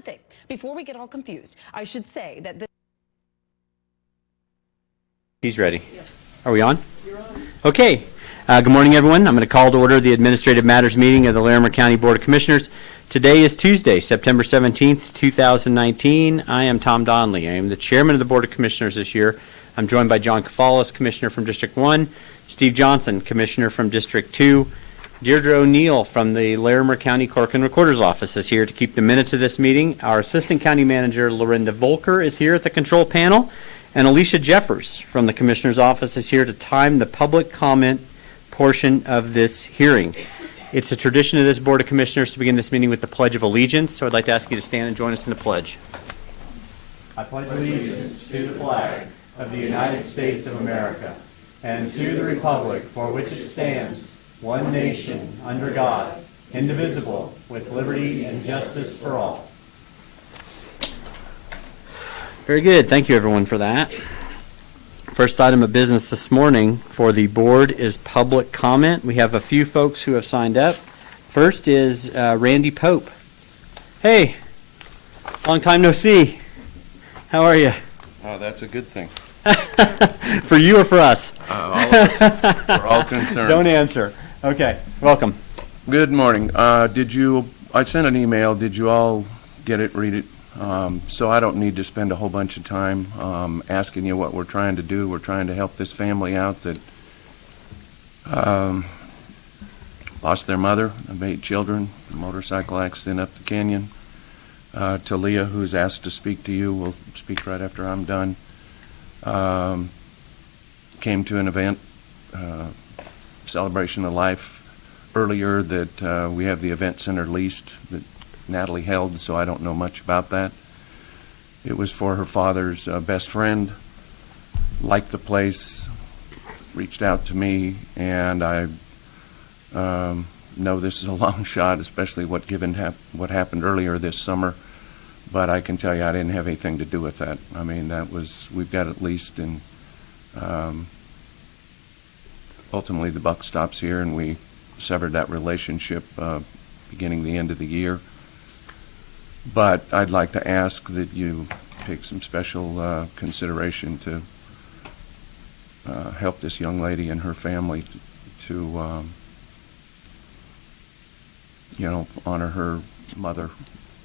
the thing. Before we get all confused, I should say that He's ready. Are we on? You're on. Okay. Good morning, everyone. I'm going to call to order the Administrative Matters meeting of the Larimer County Board of Commissioners. Today is Tuesday, September 17th, 2019. I am Tom Donnelly. I am the chairman of the Board of Commissioners this year. I'm joined by John Kafalis, Commissioner from District 1, Steve Johnson, Commissioner from District 2. Deirdre O'Neill from the Larimer County Clerk and Recorder's Office is here to keep the minutes of this meeting. Our Assistant County Manager, Lorinda Volker, is here at the control panel. And Alicia Jeffers from the Commissioner's Office is here to time the public comment portion of this hearing. It's a tradition of this Board of Commissioners to begin this meeting with the Pledge of Allegiance, so I'd like to ask you to stand and join us in the pledge. I pledge allegiance to the flag of the United States of America and to the republic for which it stands, one nation, under God, indivisible, with liberty and justice for all. Very good. Thank you, everyone, for that. First item of business this morning for the board is public comment. We have a few folks who have signed up. First is Randy Pope. Hey, long time no see. How are you? Oh, that's a good thing. For you or for us? All of us. We're all concerned. Don't answer. Okay, welcome. Good morning. I sent an email. Did you all get it, read it? So I don't need to spend a whole bunch of time asking you what we're trying to do. We're trying to help this family out that lost their mother of 8 children, a motorcycle accident up the canyon. Talia, who's asked to speak to you, will speak right after I'm done. Came to an event, Celebration of Life, earlier that we have the event center leased that Natalie held, so I don't know much about that. It was for her father's best friend, liked the place, reached out to me, and I know this is a long shot, especially what happened earlier this summer, but I can tell you I didn't have anything to do with that. I mean, we've got it leased, and ultimately the buck stops here, and we severed that relationship beginning the end of the year. But I'd like to ask that you take some special consideration to help this young lady and her family to honor her mother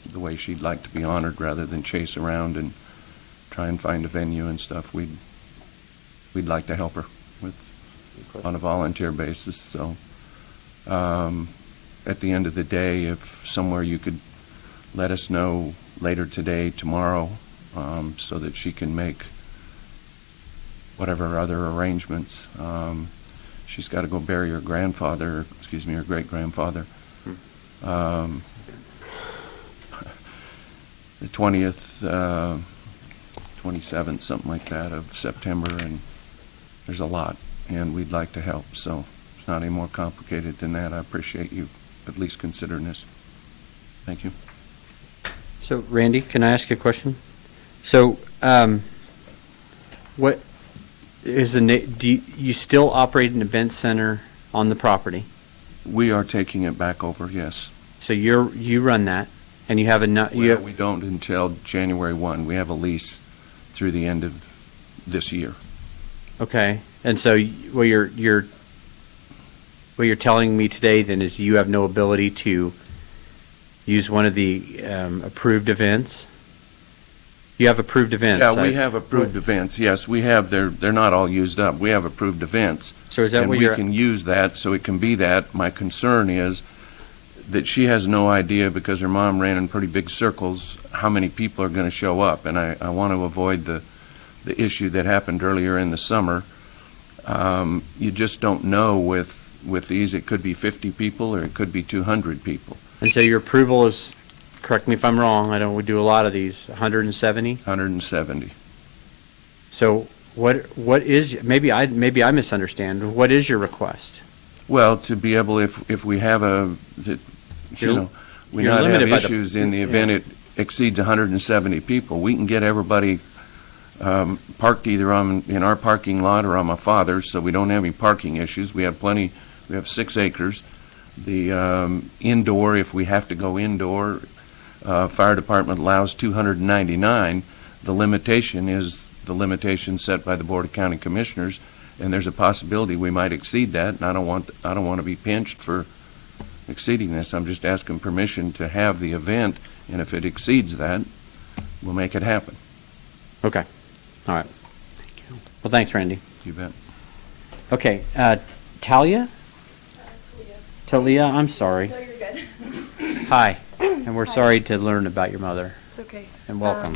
the way she'd like to be honored, rather than chase around and try and find a venue and stuff. We'd like to help her on a volunteer basis. So at the end of the day, if somewhere you could let us know later today, tomorrow, so that she can make whatever other arrangements. She's got to go bury her her great-grandfather. The 20th, 27th, something like that, of September, and there's a lot, and we'd like to help. So it's not any more complicated than that. I appreciate you at least considering this. Thank you. So, Randy, can I ask you a question? So, what is do you still operate an event center on the property? We are taking it back over, yes. So you run that, and you have we don't until January 1. We have a lease through the end of this year. Okay, and so what you're telling me today then is you have no ability to use one of the approved events? You have approved events? Yeah, we have approved events. Yes, we have. They're not all used up. We have approved events. So is that and what we can use that, so it can be that. My concern is that she has no idea, because her mom ran in pretty big circles, how many people are going to show up. And I want to avoid the issue that happened earlier in the summer. You just don't know with these. It could be 50 people or it could be 200 people. And so your approval is, correct me if I'm wrong, I know we do a lot of these, 170? 170. So what is, maybe I misunderstand, what is your request? Well, to be able, if we have we not have issues in the event it exceeds 170 people, we can get everybody parked either in our parking lot or on my father's, so we don't have any parking issues. We have plenty. We have 6 acres. The indoor, if we have to go indoor, Fire department allows 299. The limitation is the limitation set by the Board of County Commissioners, and there's a possibility we might exceed that, and I don't want to be pinched for exceeding this. I'm just asking permission to have the event, and if it exceeds that, we'll make it happen. Okay. All right. Well, thanks, Randy. You bet. Okay. Talia? Talia, I'm sorry. No, you're good. Hi. And we're sorry to learn about your mother. It's okay. And welcome.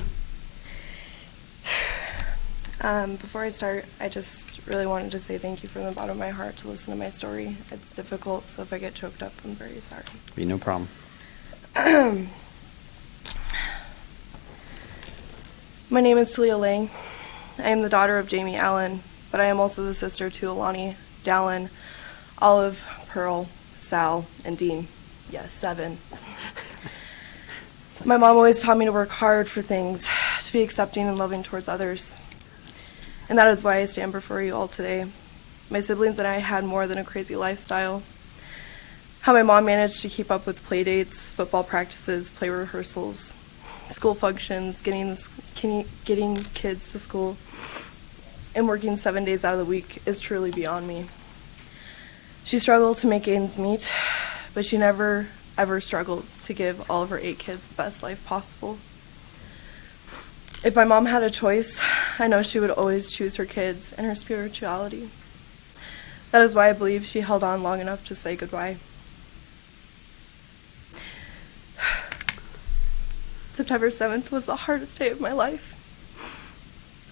Before I start, I just really wanted to say thank you from the bottom of my heart to listen to my story. It's difficult, so if I get choked up, I'm very sorry. Be no problem. My name is Talia Lang. I am the daughter of Jamie Allen, but I am also the sister to Alani, Dallin, Olive, Pearl, Sal, and Dean. Yes, 7. My mom always taught me to work hard for things, to be accepting and loving towards others. And that is why I stand before you all today. My siblings and I had more than a crazy lifestyle. How my mom managed to keep up with play dates, football practices, play rehearsals, school functions, getting kids to school, and working 7 days out of the week is truly beyond me. She struggled to make ends meet, but she never, ever struggled to give all of her 8 kids the best life possible. If my mom had a choice, I know she would always choose her kids and her spirituality. That is why I believe she held on long enough to say goodbye. September 7th was the hardest day of my life.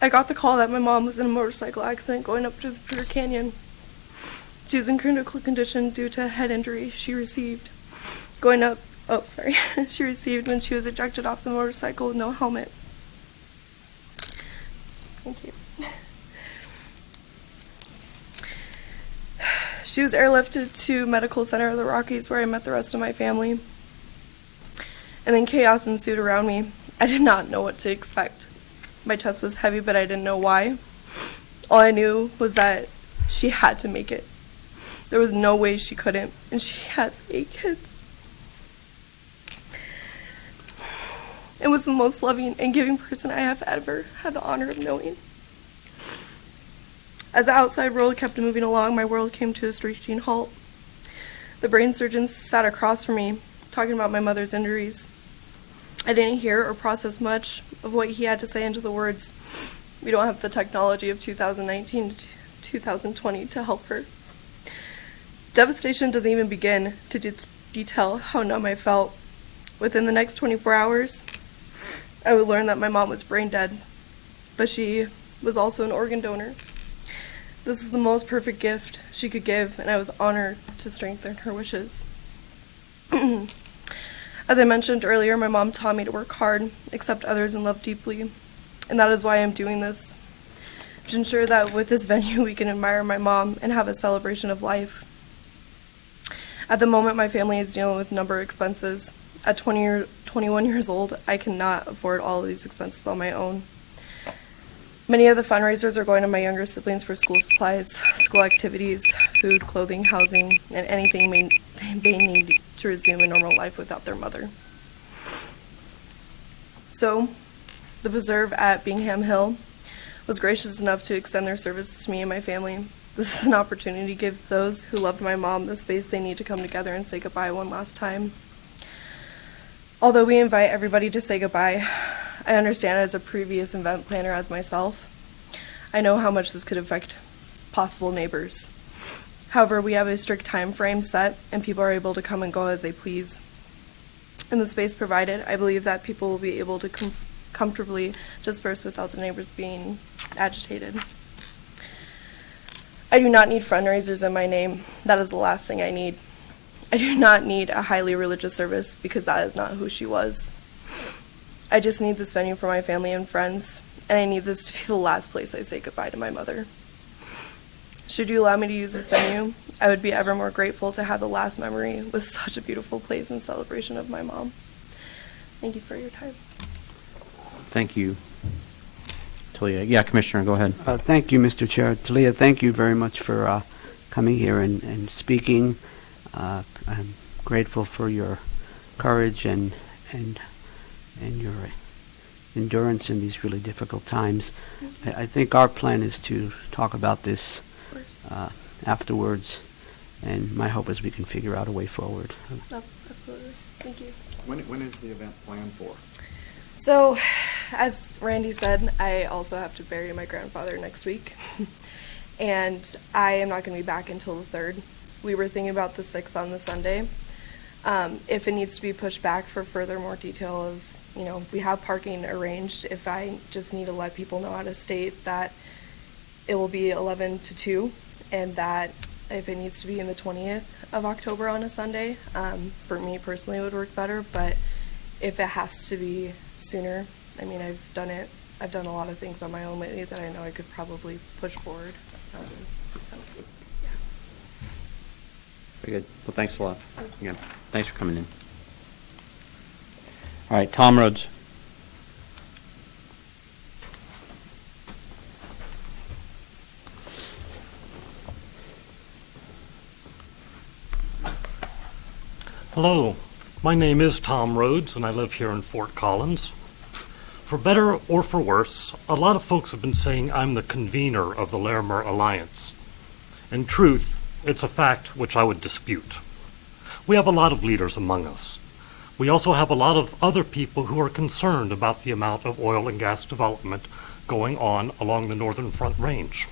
I got the call that my mom was in a motorcycle accident going up to the Peter Canyon. She was in critical condition due to a head injury she received she received when she was ejected off the motorcycle with no helmet. Thank you. She was airlifted to Medical Center of the Rockies, where I met the rest of my family. And then chaos ensued around me. I did not know what to expect. My chest was heavy, but I didn't know why. All I knew was that she had to make it. There was no way she couldn't, and she has 8 kids. It was the most loving and giving person I have ever had the honor of knowing. As the outside world kept moving along, my world came to a screeching halt. The brain surgeon sat across from me, talking about my mother's injuries. I didn't hear or process much of what he had to say into the words, "We don't have the technology of 2019 to 2020 to help her." Devastation doesn't even begin to detail how numb I felt. Within the next 24 hours, I would learn that my mom was brain dead, but she was also an organ donor. This is the most perfect gift she could give, and I was honored to strengthen her wishes. As I mentioned earlier, my mom taught me to work hard, accept others, and love deeply. And that is why I'm doing this, to ensure that with this venue we can admire my mom and have a celebration of life. At the moment, my family is dealing with a number of expenses. At 21 years old, I cannot afford all of these expenses on my own. Many of the fundraisers are going to my younger siblings for school supplies, school activities, food, clothing, housing, and anything they need to resume a normal life without their mother. So, the Preserve at Bingham Hill was gracious enough to extend their services to me and my family. This is an opportunity to give those who loved my mom the space they need to come together and say goodbye one last time. Although we invite everybody to say goodbye, I understand as a previous event planner as myself, I know how much this could affect possible neighbors. However, we have a strict time frame set, and people are able to come and go as they please. In the space provided, I believe that people will be able to comfortably disperse without the neighbors being agitated. I do not need fundraisers in my name. That is the last thing I need. I do not need a highly religious service because that is not who she was. I just need this venue for my family and friends, and I need this to be the last place I say goodbye to my mother. Should you allow me to use this venue, I would be ever more grateful to have the last memory with such a beautiful place in celebration of my mom. Thank you for your time. Thank you, Talia. Yeah, Commissioner, go ahead. Thank you, Mr. Chair. Talia, thank you very much for coming here and speaking. I'm grateful for your courage and and your endurance in these really difficult times. I think our plan is to talk about this afterwards, and my hope is we can figure out a way forward. No, absolutely. Thank you. When is the event planned for? So, as Randy said, I also have to bury my grandfather next week. And I am not going to be back until the 3rd. We were thinking about the 6th on the Sunday. If it needs to be pushed back for further more detail of, we have parking arranged. If I just need to let people know out of state that it will be 11 to 2, and that if it needs to be in the 20th of October on a Sunday, for me personally it would work better, but if it has to be sooner, I mean, I've done a lot of things on my own lately that I know I could probably push forward. So, yeah. Very good. Well, thanks a lot. Again, thanks for coming in. All right, Tom Rhodes. Hello, my name is Tom Rhodes, and I live here in Fort Collins. For better or for worse, a lot of folks have been saying I'm the convener of the Larimer Alliance. In truth, it's a fact which I would dispute. We have a lot of leaders among us. We also have a lot of other people who are concerned about the amount of oil and gas development going on along the Northern Front Range.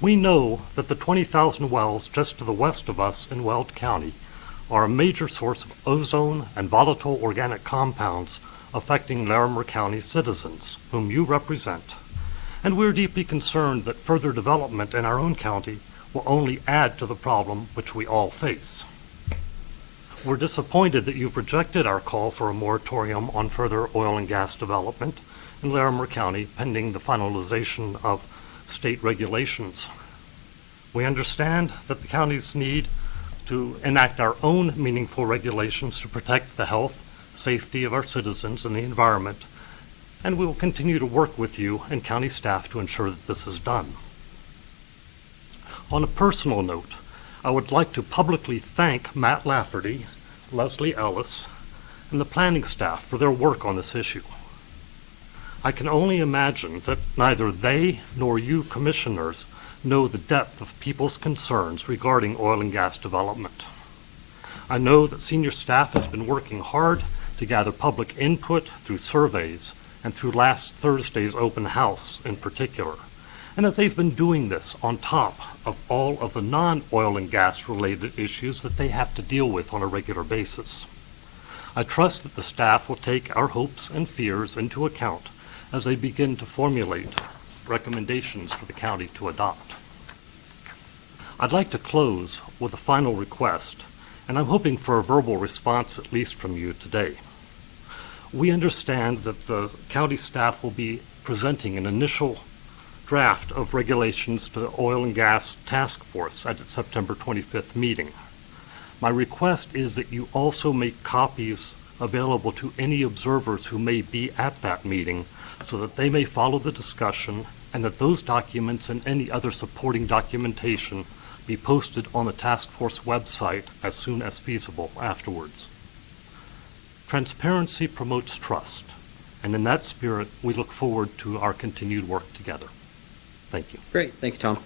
We know that the 20,000 wells just to the west of us in Weld County are a major source of ozone and volatile organic compounds affecting Larimer County citizens, whom you represent. And we're deeply concerned that further development in our own county will only add to the problem which we all face. We're disappointed that you've rejected our call for a moratorium on further oil and gas development in Larimer County pending the finalization of state regulations. We understand that the counties need to enact our own meaningful regulations to protect the health, safety of our citizens and the environment, and we will continue to work with you and county staff to ensure that this is done. On a personal note, I would like to publicly thank Matt Lafferty, Leslie Ellis, and the planning staff for their work on this issue. I can only imagine that neither they nor you commissioners know the depth of people's concerns regarding oil and gas development. I know that senior staff has been working hard to gather public input through surveys and through last Thursday's open house in particular, and that they've been doing this on top of all of the non-oil and gas related issues that they have to deal with on a regular basis. I trust that the staff will take our hopes and fears into account as they begin to formulate recommendations for the county to adopt. I'd like to close with a final request, and I'm hoping for a verbal response at least from you today. We understand that the county staff will be presenting an initial draft of regulations to the Oil and Gas Task Force at its September 25th meeting. My request is that you also make copies available to any observers who may be at that meeting so that they may follow the discussion, and that those documents and any other supporting documentation be posted on the task force website as soon as feasible afterwards. Transparency promotes trust, and in that spirit, we look forward to our continued work together. Thank you. Great. Thank you, Tom.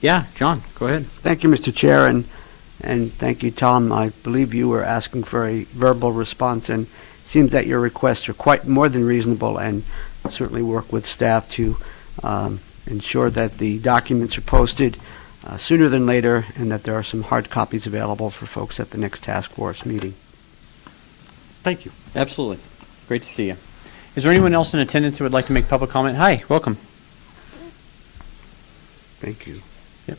Yeah, John, go ahead. Thank you, Mr. Chair, and thank you, Tom. I believe you were asking for a verbal response, and it seems that your requests are quite more than reasonable, and certainly work with staff to ensure that the documents are posted sooner than later, and that there are some hard copies available for folks at the next task force meeting. Thank you. Absolutely. Great to see you. Is there anyone else in attendance who would like to make public comment? Hi, welcome. Thank you. Yep.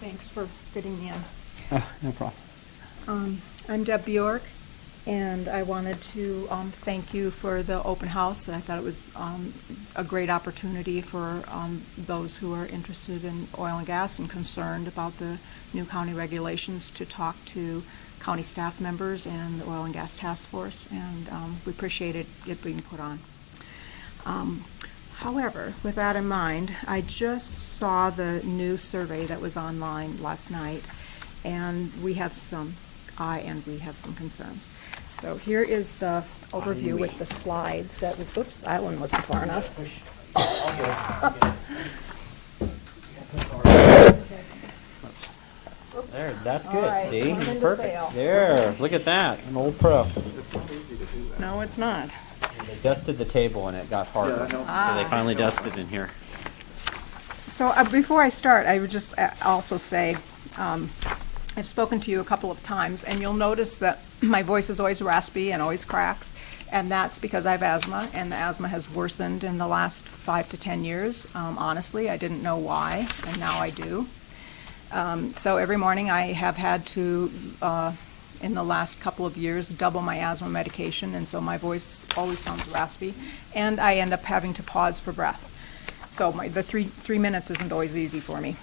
Thanks for fitting me in. No problem. I'm Deb Bjork, and I wanted to thank you for the open house. I thought it was a great opportunity for those who are interested in oil and gas and concerned about the new county regulations to talk to county staff members and the Oil and Gas Task Force, and we appreciated it being put on. However, with that in mind, I just saw the new survey that was online last night, and we have some I and we have some concerns. So here is the overview with the slides that, oops, that one wasn't far enough. There, that's All good, right, see? come into Perfect. sail. There, look at that, an old pro. No, it's not. They dusted the table and it got harder, so they finally dusted in here. So before I start, I would just also say, I've spoken to you a couple of times, and you'll notice that my voice is always raspy and always cracks, and that's because I have asthma, and the asthma has worsened in the last 5 to 10 years. Honestly, I didn't know why, and now I do. So every morning I have had to, in the last couple of years, double my asthma medication, and so my voice always sounds raspy, and I end up having to pause for breath. So the three minutes isn't always easy for me.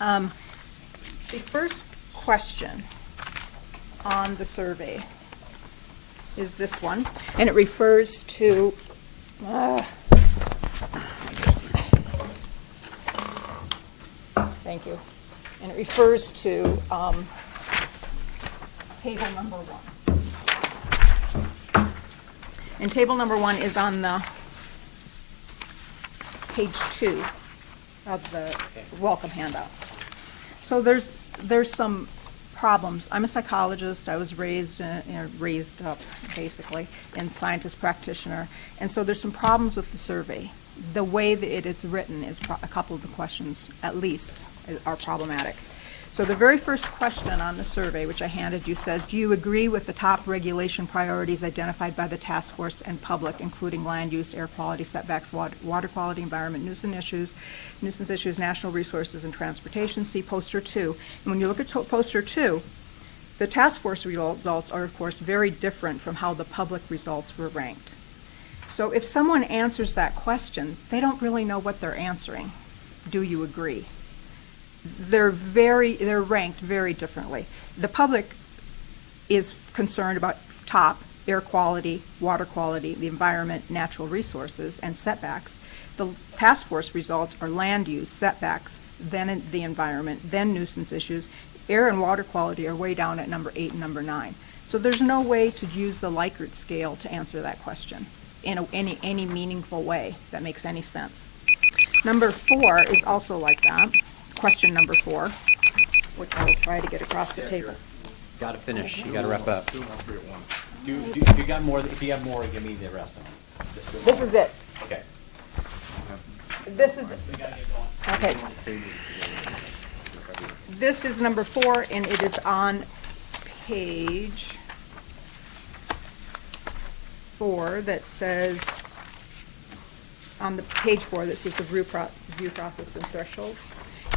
The first question on the survey is this one, and it refers to thank you. And it refers to table number 1. And table number 1 is on the page 2 of the welcome handout. So there's some problems. I'm a psychologist. I was raised up, basically, and scientist practitioner. And so there's some problems with the survey. The way that it's written is a couple of the questions, at least, are problematic. So the very first question on the survey, which I handed you, says, do you agree with the top regulation priorities identified by the task force and public, including land use, air quality, setbacks, water quality, environment, nuisance issues, national resources, and transportation? See poster 2. And when you look at poster 2, the task force results are, of course, very different from how the public results were ranked. So if someone answers that question, they don't really know what they're answering. Do you agree? They're ranked very differently. The public is concerned about top, air quality, water quality, the environment, natural resources, and setbacks. The task force results are land use, setbacks, then the environment, then nuisance issues. Air and water quality are way down at number 8 and number 9. So there's no way to use the Likert scale to answer that question in any meaningful way that makes any sense. Number 4 is also like that. Question number 4, which I will try to get across the table. Got to finish. You got to wrap up. If you got more, give me the rest of them. This is it. Okay. This is it. Okay. This is number 4, and it is on page 4 that says, on the page 4 that says the review process and thresholds.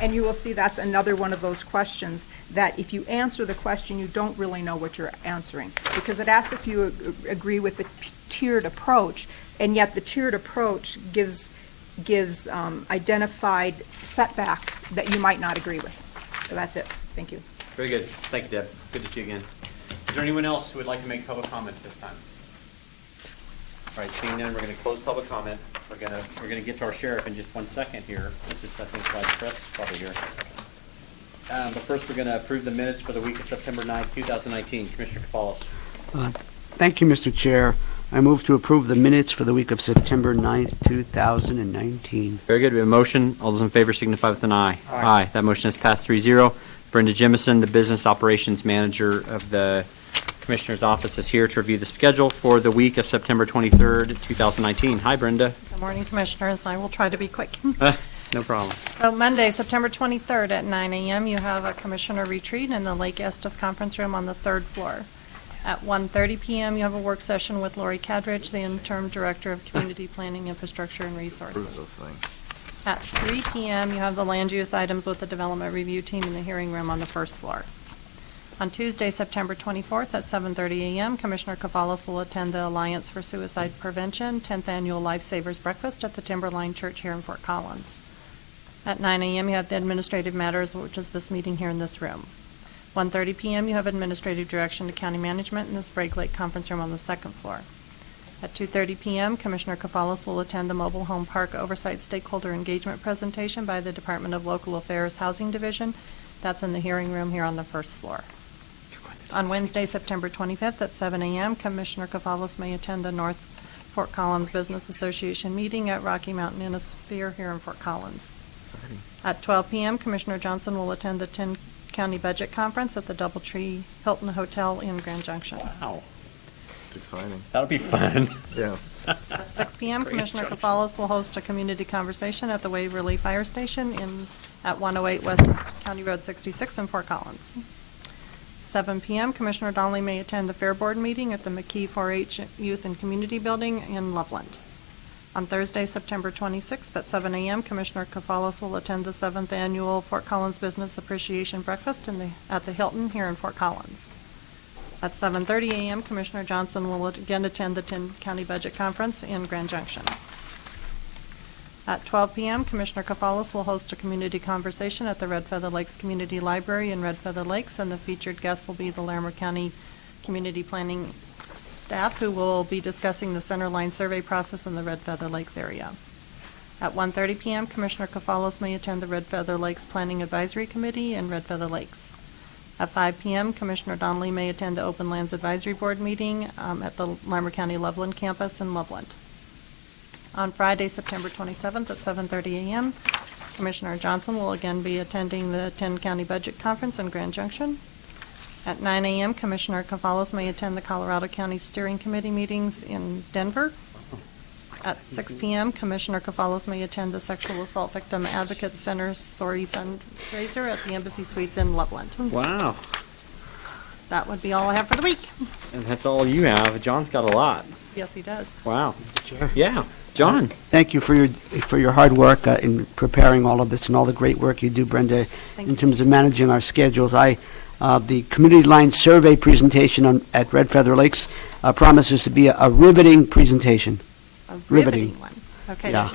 And you will see that's another one of those questions that if you answer the question, you don't really know what you're answering, because it asks if you agree with the tiered approach, and yet the tiered approach gives identified setbacks that you might not agree with. So that's it. Thank you. Very good. Thank you, Deb. Good to see you again. Is there anyone else who would like to make public comment at this time? All right, seeing none, we're going to close public comment. We're going to get to our sheriff in just 1 second here. It's just, I think, Vice Press is probably here. But first, we're going to approve the minutes for the week of September 9th, 2019. Commissioner Kafalos. Thank you, Mr. Chair. I move to approve the minutes for the week of September 9th, 2019. Very good. We have a motion. All those in favor signify with an aye. Aye. That motion has passed 3-0. Brenda Jemison, the Business Operations Manager of the Commissioner's Office, is here to review the schedule for the week of September 23rd, 2019. Hi, Brenda. Good morning, Commissioners. I will try to be quick. No problem. So Monday, September 23rd at 9 a.m., you have a Commissioner retreat in the Lake Estes Conference Room on the 3rd floor. At 1:30 p.m., you have a work session with Lori Cadridge, the Interim Director of Community Planning, Infrastructure, and Resources. At 3 p.m., you have the land use items with the Development Review Team in the hearing room on the 1st floor. On Tuesday, September 24th at 7:30 a.m., Commissioner Kafalos will attend the Alliance for Suicide Prevention 10th Annual Lifesavers Breakfast at the Timberline Church here in Fort Collins. At 9 a.m., you have the Administrative Matters, which is this meeting here in this room. 1:30 p.m., you have administrative direction to county management in the Sprague Lake Conference Room on the 2nd floor. At 2:30 p.m., Commissioner Kafalos will attend the Mobile Home Park Oversight Stakeholder Engagement presentation by the Department of Local Affairs Housing Division. That's in the hearing room here on the 1st floor. On Wednesday, September 25th at 7 a.m., Commissioner Cavallos may attend the North Fort Collins Business Association meeting at Rocky Mountain Innosphere here in Fort Collins. At 12 p.m., Commissioner Johnson will attend the 10 County Budget Conference at the Doubletree Hilton Hotel in Grand Junction. Wow, It's exciting. that'll be fun. Yeah. At 6 p.m., Commissioner Cavallos will host a community conversation at the Waverly Fire Station at 108 West County Road 66 in Fort Collins. 7 p.m., Commissioner Donnelly may attend the Fair Board meeting at the McKee 4-H Youth and Community Building in Loveland. On Thursday, September 26th at 7 a.m., Commissioner Cavallos will attend the 7th Annual Fort Collins Business Appreciation Breakfast at the Hilton here in Fort Collins. At 7:30 a.m., Commissioner Johnson will again attend the 10 County Budget Conference in Grand Junction. At 12 p.m., Commissioner Cavallos will host a community conversation at the Red Feather Lakes Community Library in Red Feather Lakes, and the featured guest will be the Larimer County Community Planning staff, who will be discussing the centerline survey process in the Red Feather Lakes area. At 1:30 p.m., Commissioner Cavallos may attend the Red Feather Lakes Planning Advisory Committee in Red Feather Lakes. At 5 p.m., Commissioner Donnelly may attend the Open Lands Advisory Board meeting at the Larimer County Loveland campus in Loveland. On Friday, September 27th at 7:30 a.m., Commissioner Johnson will again be attending the 10 County Budget Conference in Grand Junction. At 9 a.m., Commissioner Cavallos may attend the Colorado County Steering Committee meetings in Denver. At 6 p.m., Commissioner Cavallos may attend the Sexual Assault Victim Advocate Center Sorority fundraiser at the Embassy Suites in Loveland. Wow, That would be all I have for the week. and that's all you have. John's got a lot. Yes, he does. Wow. Yeah, John. Thank you for your hard work in preparing all of this and all the great work you do, Brenda, Thank in you. terms of managing our schedules. The Community Line Survey presentation at Red Feather Lakes promises to be a riveting presentation. A Riveting. one. Okay. Yeah.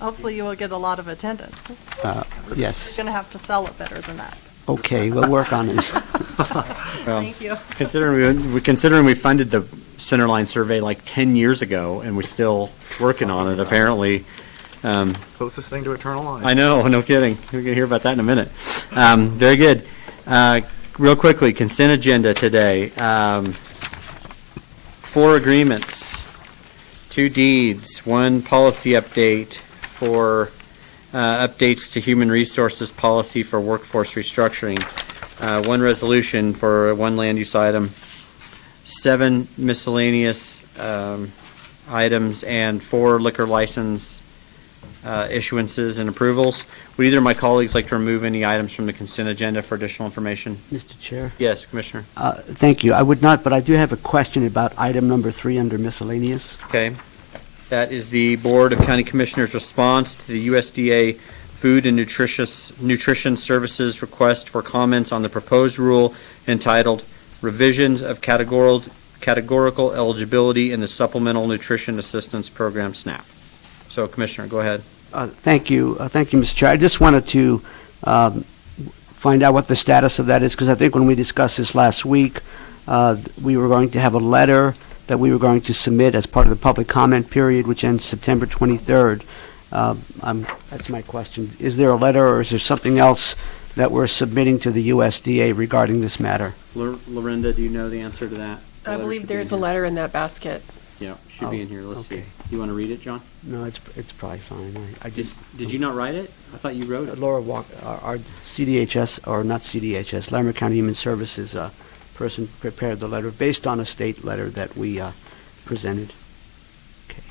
Hopefully you will get a lot of attendance. Yes. You're going to have to sell it better than that. Okay, we'll work on it. Thank you. Considering we funded the Centerline survey like 10 years ago, and we're still working on it, apparently. Closest thing to eternal life. I know, no kidding. We're going to hear about that in a minute. Very good. Real quickly, consent agenda today. 4 agreements, 2 deeds, 1 policy update for updates to human resources policy for workforce restructuring, 1 resolution for 1 land use item, 7 miscellaneous items, and 4 liquor license issuances and approvals. Would either of my colleagues like to remove any items from the consent agenda for additional information? Mr. Chair? Yes, Commissioner. Thank you. I would not, but I do have a question about item number 3 under miscellaneous. Okay. That is the Board of County Commissioners' response to the USDA Food and Nutrition Services request for comments on the proposed rule entitled Revisions of Categorical Eligibility in the Supplemental Nutrition Assistance Program, SNAP. So, Commissioner, go ahead. Thank you. Thank you, Mr. Chair. I just wanted to find out what the status of that is, because I think when we discussed this last week, we were going to have a letter that we were going to submit as part of the public comment period, which ends September 23rd. That's my question. Is there a letter, or is there something else that we're submitting to the USDA regarding this matter? Lorinda, do you know the answer to that? The I letter believe should be there's in a here. letter in that basket. Yeah, should be in here. Let's see. okay. You want to read it, John? No, it's probably fine. I just Did you not write it? I thought you wrote it. Laura Walker, our CDHS, or not CDHS, Larimer County Human Services person prepared the letter based on a state letter that we presented. Okay,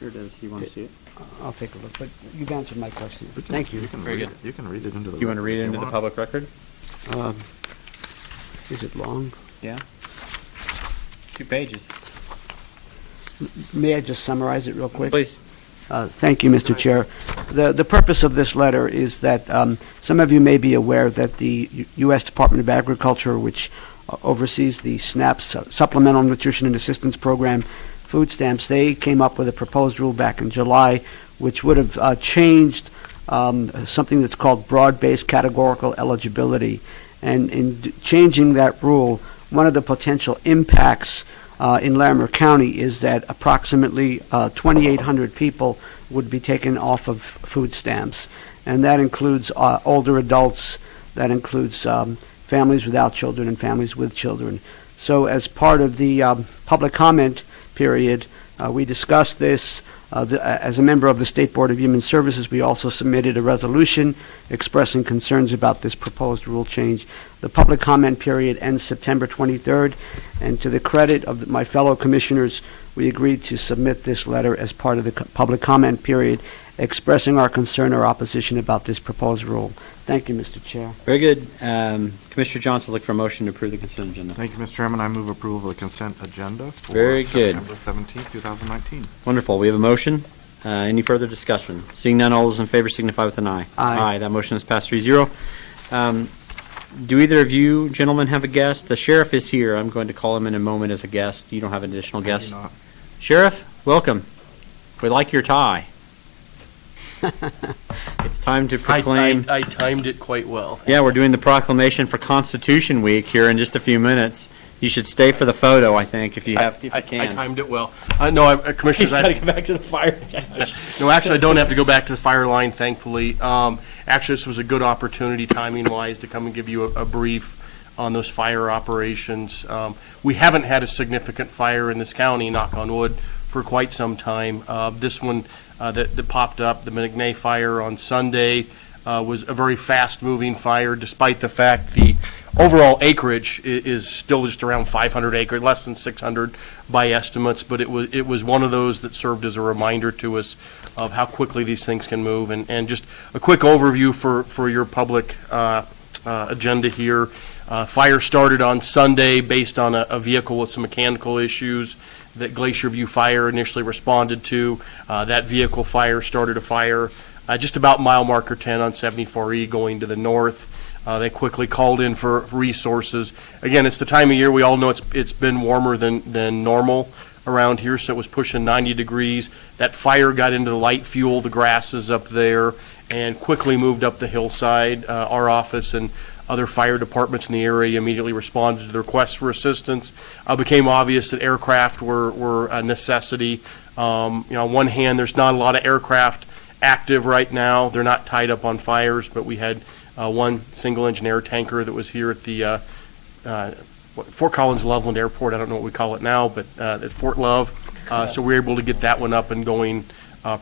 Here it is. You want to see it? I'll take a look. But you've answered my question. Thank you. You can Very read good. it. You can read it into the. You want to read it record if into the you public record? Is it long? Yeah. 2 pages. May I just summarize it real quick? Please. Thank you, Mr. Chair. The purpose of this letter is that some of you may be aware that the U.S. Department of Agriculture, which oversees the SNAP Supplemental Nutrition and Assistance Program food stamps, they came up with a proposed rule back in July, which would have changed something that's called broad-based categorical eligibility. And in changing that rule, one of the potential impacts in Larimer County is that approximately 2,800 people would be taken off of food stamps. And that includes older adults, that includes families without children and families with children. So as part of the public comment period, we discussed this. As a member of the State Board of Human Services, we also submitted a resolution expressing concerns about this proposed rule change. The public comment period ends September 23rd, and to the credit of my fellow commissioners, we agreed to submit this letter as part of the public comment period, expressing our concern or opposition about this proposed rule. Thank you, Mr. Chair. Very good. Commissioner Johnson, look for a motion to approve the consent agenda. Thank you, Mr. Chairman. I move approval of the consent agenda for Very good. September 17th, 2019. Wonderful. We have a motion. Any further discussion? Seeing none, all those in favor signify with an aye. Aye. That motion is passed 3-0. Do either of you gentlemen have a guest? The sheriff is here. I'm going to call him in a moment as a guest. You don't have an additional I do guest? not. Sheriff, welcome. We like your tie. It's time to proclaim. I timed it quite well. Yeah, we're doing the proclamation for Constitution Week here in just a few minutes. You should stay for the photo, I think, if you have, if you can. I timed it well. No, Commissioners, You've got to go back to the fire. no, actually, I don't have to go back to the fire line, thankfully. Actually, this was a good opportunity, timing-wise, to come and give you a brief on those fire operations. We haven't had a significant fire in this county, knock on wood, for quite some time. This one that popped up, the McNay fire on Sunday, was a very fast-moving fire, despite the fact the overall acreage is still just around 500 acres, less than 600 by estimates, but it was one of those that served as a reminder to us of how quickly these things can move. And just a quick overview for your public agenda here. Fire started on Sunday based on a vehicle with some mechanical issues that Glacier View Fire initially responded to. That vehicle fire started a fire just about mile marker 10 on 74E going to the north. They quickly called in for resources. Again, it's the time of year, we all know it's been warmer than normal around here, so it was pushing 90 degrees. That fire got into the light fuel, the grasses up there, and quickly moved up the hillside. Our office and other fire departments in the area immediately responded to the requests for assistance. It became obvious that aircraft were a necessity. On one hand, there's not a lot of aircraft active right now. They're not tied up on fires, but we had one single-engine air tanker that was here at the Fort Collins Loveland Airport. I don't know what we call it now, but at Fort Love. So we were able to get that one up and going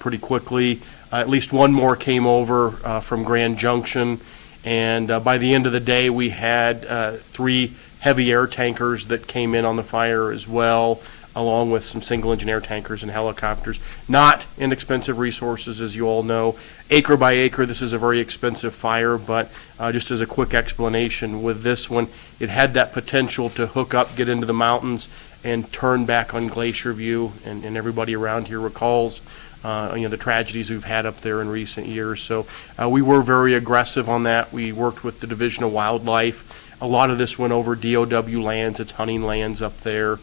pretty quickly. At least one more came over from Grand Junction. And by the end of the day, we had 3 heavy air tankers that came in on the fire as well, along with some single-engine air tankers and helicopters. Not inexpensive resources, as you all know. Acre by acre, this is a very expensive fire, but just as a quick explanation, with this one, it had that potential to hook up, get into the mountains, and turn back on Glacier View, and everybody around here recalls the tragedies we've had up there in recent years. So we were very aggressive on that. We worked with the Division of Wildlife. A lot of this went over DOW lands. It's hunting lands up there.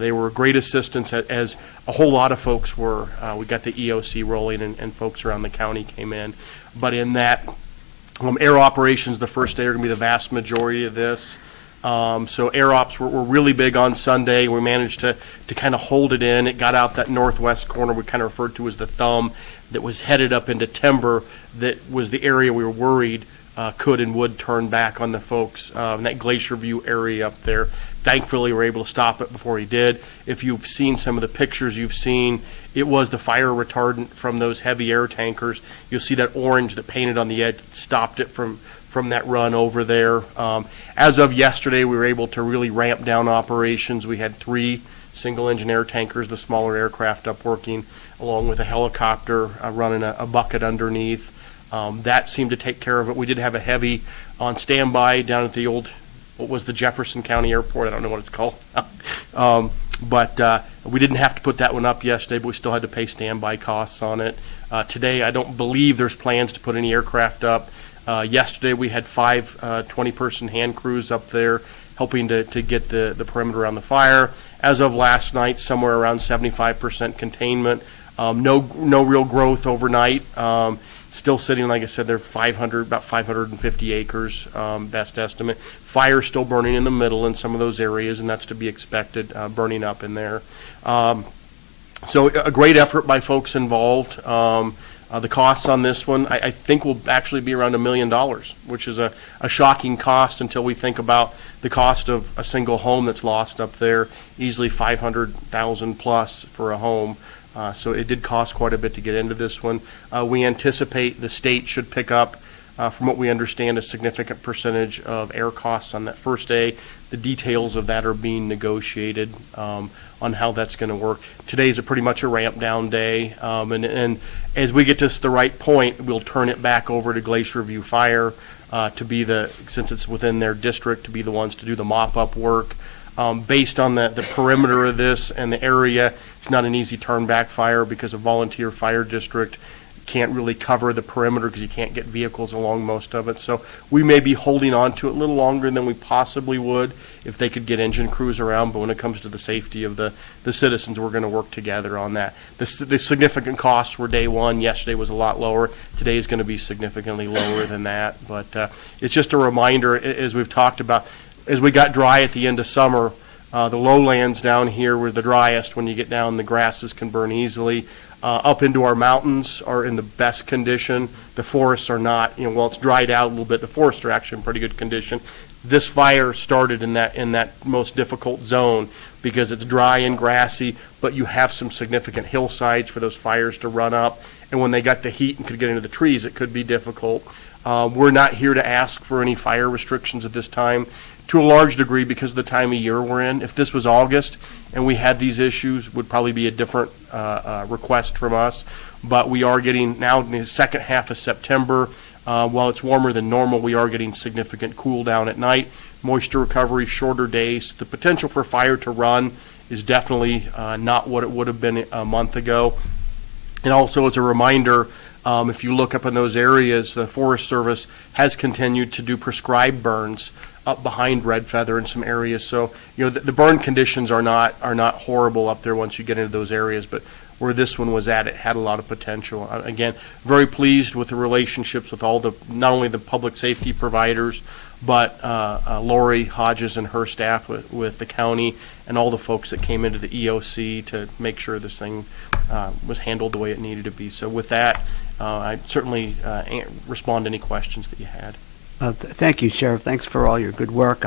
They were a great assistance, as a whole lot of folks were. We got the EOC rolling, and folks around the county came in. But in that, air operations, the first day are going to be the vast majority of this. So air ops were really big on Sunday. We managed to kind of hold it in. It got out that northwest corner we kind of referred to as the thumb that was headed up into timber. That was the area we were worried could and would turn back on the folks in that Glacier View area up there. Thankfully, we were able to stop it before he did. If you've seen some of the pictures you've seen, it was the fire retardant from those heavy air tankers. You'll see that orange that painted on the edge stopped it from that run over there. As of yesterday, we were able to really ramp down operations. We had 3 single-engine air tankers, the smaller aircraft up working, along with a helicopter running a bucket underneath. That seemed to take care of it. We did have a heavy on standby down at the old, what was the Jefferson County Airport? I don't know what it's called. But we didn't have to put that one up yesterday, but we still had to pay standby costs on it. Today, I don't believe there's plans to put any aircraft up. Yesterday, we had 5 20-person hand crews up there helping to get the perimeter around the fire. As of last night, somewhere around 75% containment. No real growth overnight. Still sitting, like I said, they're about 550 acres, best estimate. Fire still burning in the middle in some of those areas, and that's to be expected, burning up in there. So a great effort by folks involved. The costs on this one, I think, will actually be around $1 million, which is a shocking cost until we think about the cost of a single home that's lost up there, easily $500,000 plus for a home. So it did cost quite a bit to get into this one. We anticipate the state should pick up, from what we understand, a significant percentage of air costs on that first day. The details of that are being negotiated on how that's going to work. Today's pretty much a ramp down day, and as we get to the right point, we'll turn it back over to Glacier View Fire to be since it's within their district, to be the ones to do the mop-up work. Based on the perimeter of this and the area, it's not an easy turn-back fire because a volunteer fire district can't really cover the perimeter because you can't get vehicles along most of it. So we may be holding on to it a little longer than we possibly would if they could get engine crews around. But when it comes to the safety of the citizens, we're going to work together on that. The significant costs were day one. Yesterday was a lot lower. Today is going to be significantly lower than that. But it's just a reminder, as we've talked about, as we got dry at the end of summer, the lowlands down here were the driest. When you get down, the grasses can burn easily. Up into our mountains are in the best condition. The forests are not. While it's dried out a little bit, the forests are actually in pretty good condition. This fire started in that most difficult zone because it's dry and grassy, but you have some significant hillsides for those fires to run up. And when they got the heat and could get into the trees, it could be difficult. We're not here to ask for any fire restrictions at this time, to a large degree because of the time of year we're in. If this was August and we had these issues, would probably be a different request from us. But we are getting, now in the second half of September, while it's warmer than normal, we are getting significant cool down at night, moisture recovery, shorter days. The potential for fire to run is definitely not what it would have been a month ago. And also, as a reminder, if you look up in those areas, the Forest Service has continued to do prescribed burns up behind Red Feather in some areas. So, the burn conditions are not horrible up there once you get into those areas, but where this one was at, it had a lot of potential. Again, very pleased with the relationships with all not only the public safety providers, but Lori Hodges and her staff with the county and all the folks that came into the EOC to make sure this thing was handled the way it needed to be. So with that, I certainly respond to any questions that you had. Thank you, Sheriff. Thanks for all your good work.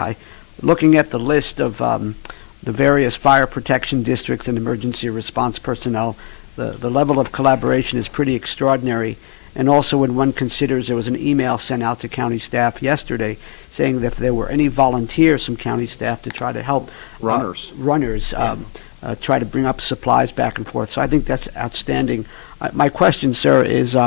Looking at the list of the various fire protection districts and emergency response personnel, the level of collaboration is pretty extraordinary. And also when one considers there was an email sent out to county staff yesterday saying that if there were any volunteers from county staff to try to help runners try to bring up supplies back and forth. So I think that's outstanding. My question, sir, is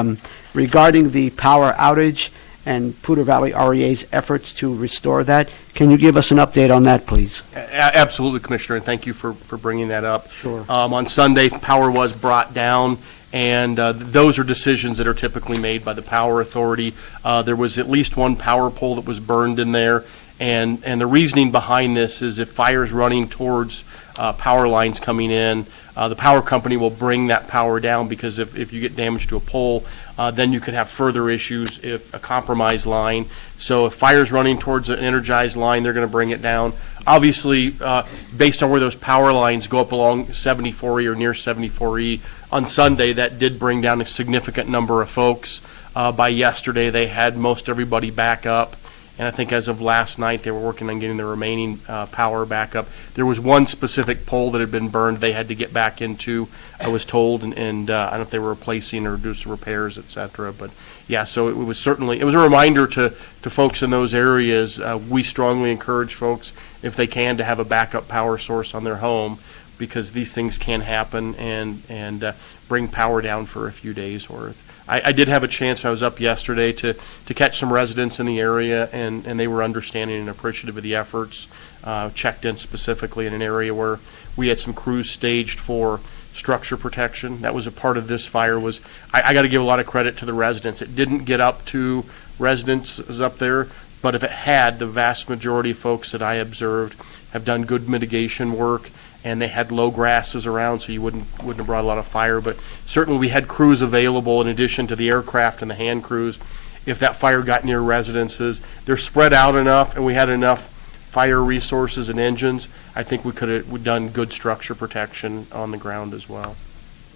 regarding the power outage and Poudre Valley REA's efforts to restore that. Can you give us an update on that, please? Absolutely, Commissioner, and thank you for bringing that up. Sure. On Sunday, power was brought down, and those are decisions that are typically made by the Power Authority. There was at least one power pole that was burned in there, and the reasoning behind this is if fire is running towards power lines coming in, the power company will bring that power down, because if you get damage to a pole, then you could have further issues if a compromised line. So if fire's running towards an energized line, they're going to bring it down. Obviously, based on where those power lines go up along 74E or near 74E, on Sunday, that did bring down a significant number of folks. By yesterday, they had most everybody back up. And I think as of last night, they were working on getting the remaining power back up. There was one specific pole that had been burned they had to get back into, I was told, and I don't know if they were replacing or do some repairs, et cetera. But yeah, so it was a reminder to folks in those areas. We strongly encourage folks, if they can, to have a backup power source on their home, because these things can happen and bring power down for a few days worth. I did have a chance, I was up yesterday, to catch some residents in the area, and they were understanding and appreciative of the efforts. Checked in specifically in an area where we had some crews staged for structure protection. That was a part of this fire. I got to give a lot of credit to the residents. It didn't get up to residents up there, but if it had, the vast majority of folks that I observed have done good mitigation work, and they had low grasses around, so you wouldn't have brought a lot of fire. But certainly we had crews available in addition to the aircraft and the hand crews. If that fire got near residences, they're spread out enough, and we had enough fire resources and engines. I think we could have done good structure protection on the ground as well.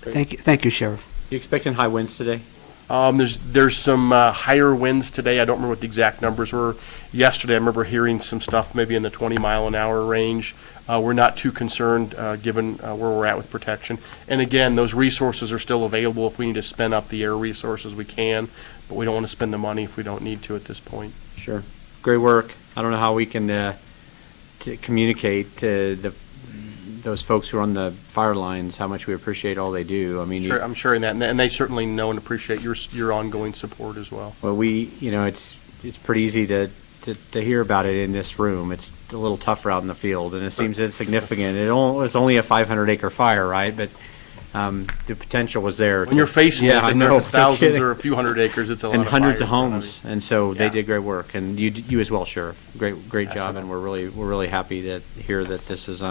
Thank you, Sheriff. You expecting high winds today? There's some higher winds today. I don't remember what the exact numbers were. Yesterday, I remember hearing some stuff maybe in the 20-mile-an-hour range. We're not too concerned given where we're at with protection. And again, those resources are still available. If we need to spend up the air resources, we can, but we don't want to spend the money if we don't need to at this point. Sure. Great work. I don't know how we can to communicate to those folks who are on the fire lines how much we appreciate all they do. I mean, Sure, I'm sharing that, and they certainly know and appreciate your ongoing support as well. well, it's pretty easy to hear about it in this room. It's a little tougher out in the field, and it seems insignificant. It was only a 500-acre fire, right? But the potential was there. When you're facing it, I and know. if it's thousands or a few hundred acres, it's a lot And of hundreds fire of homes, and so they Yeah. did great work, and you as well, Sheriff. Great job, and we're really happy to hear that this is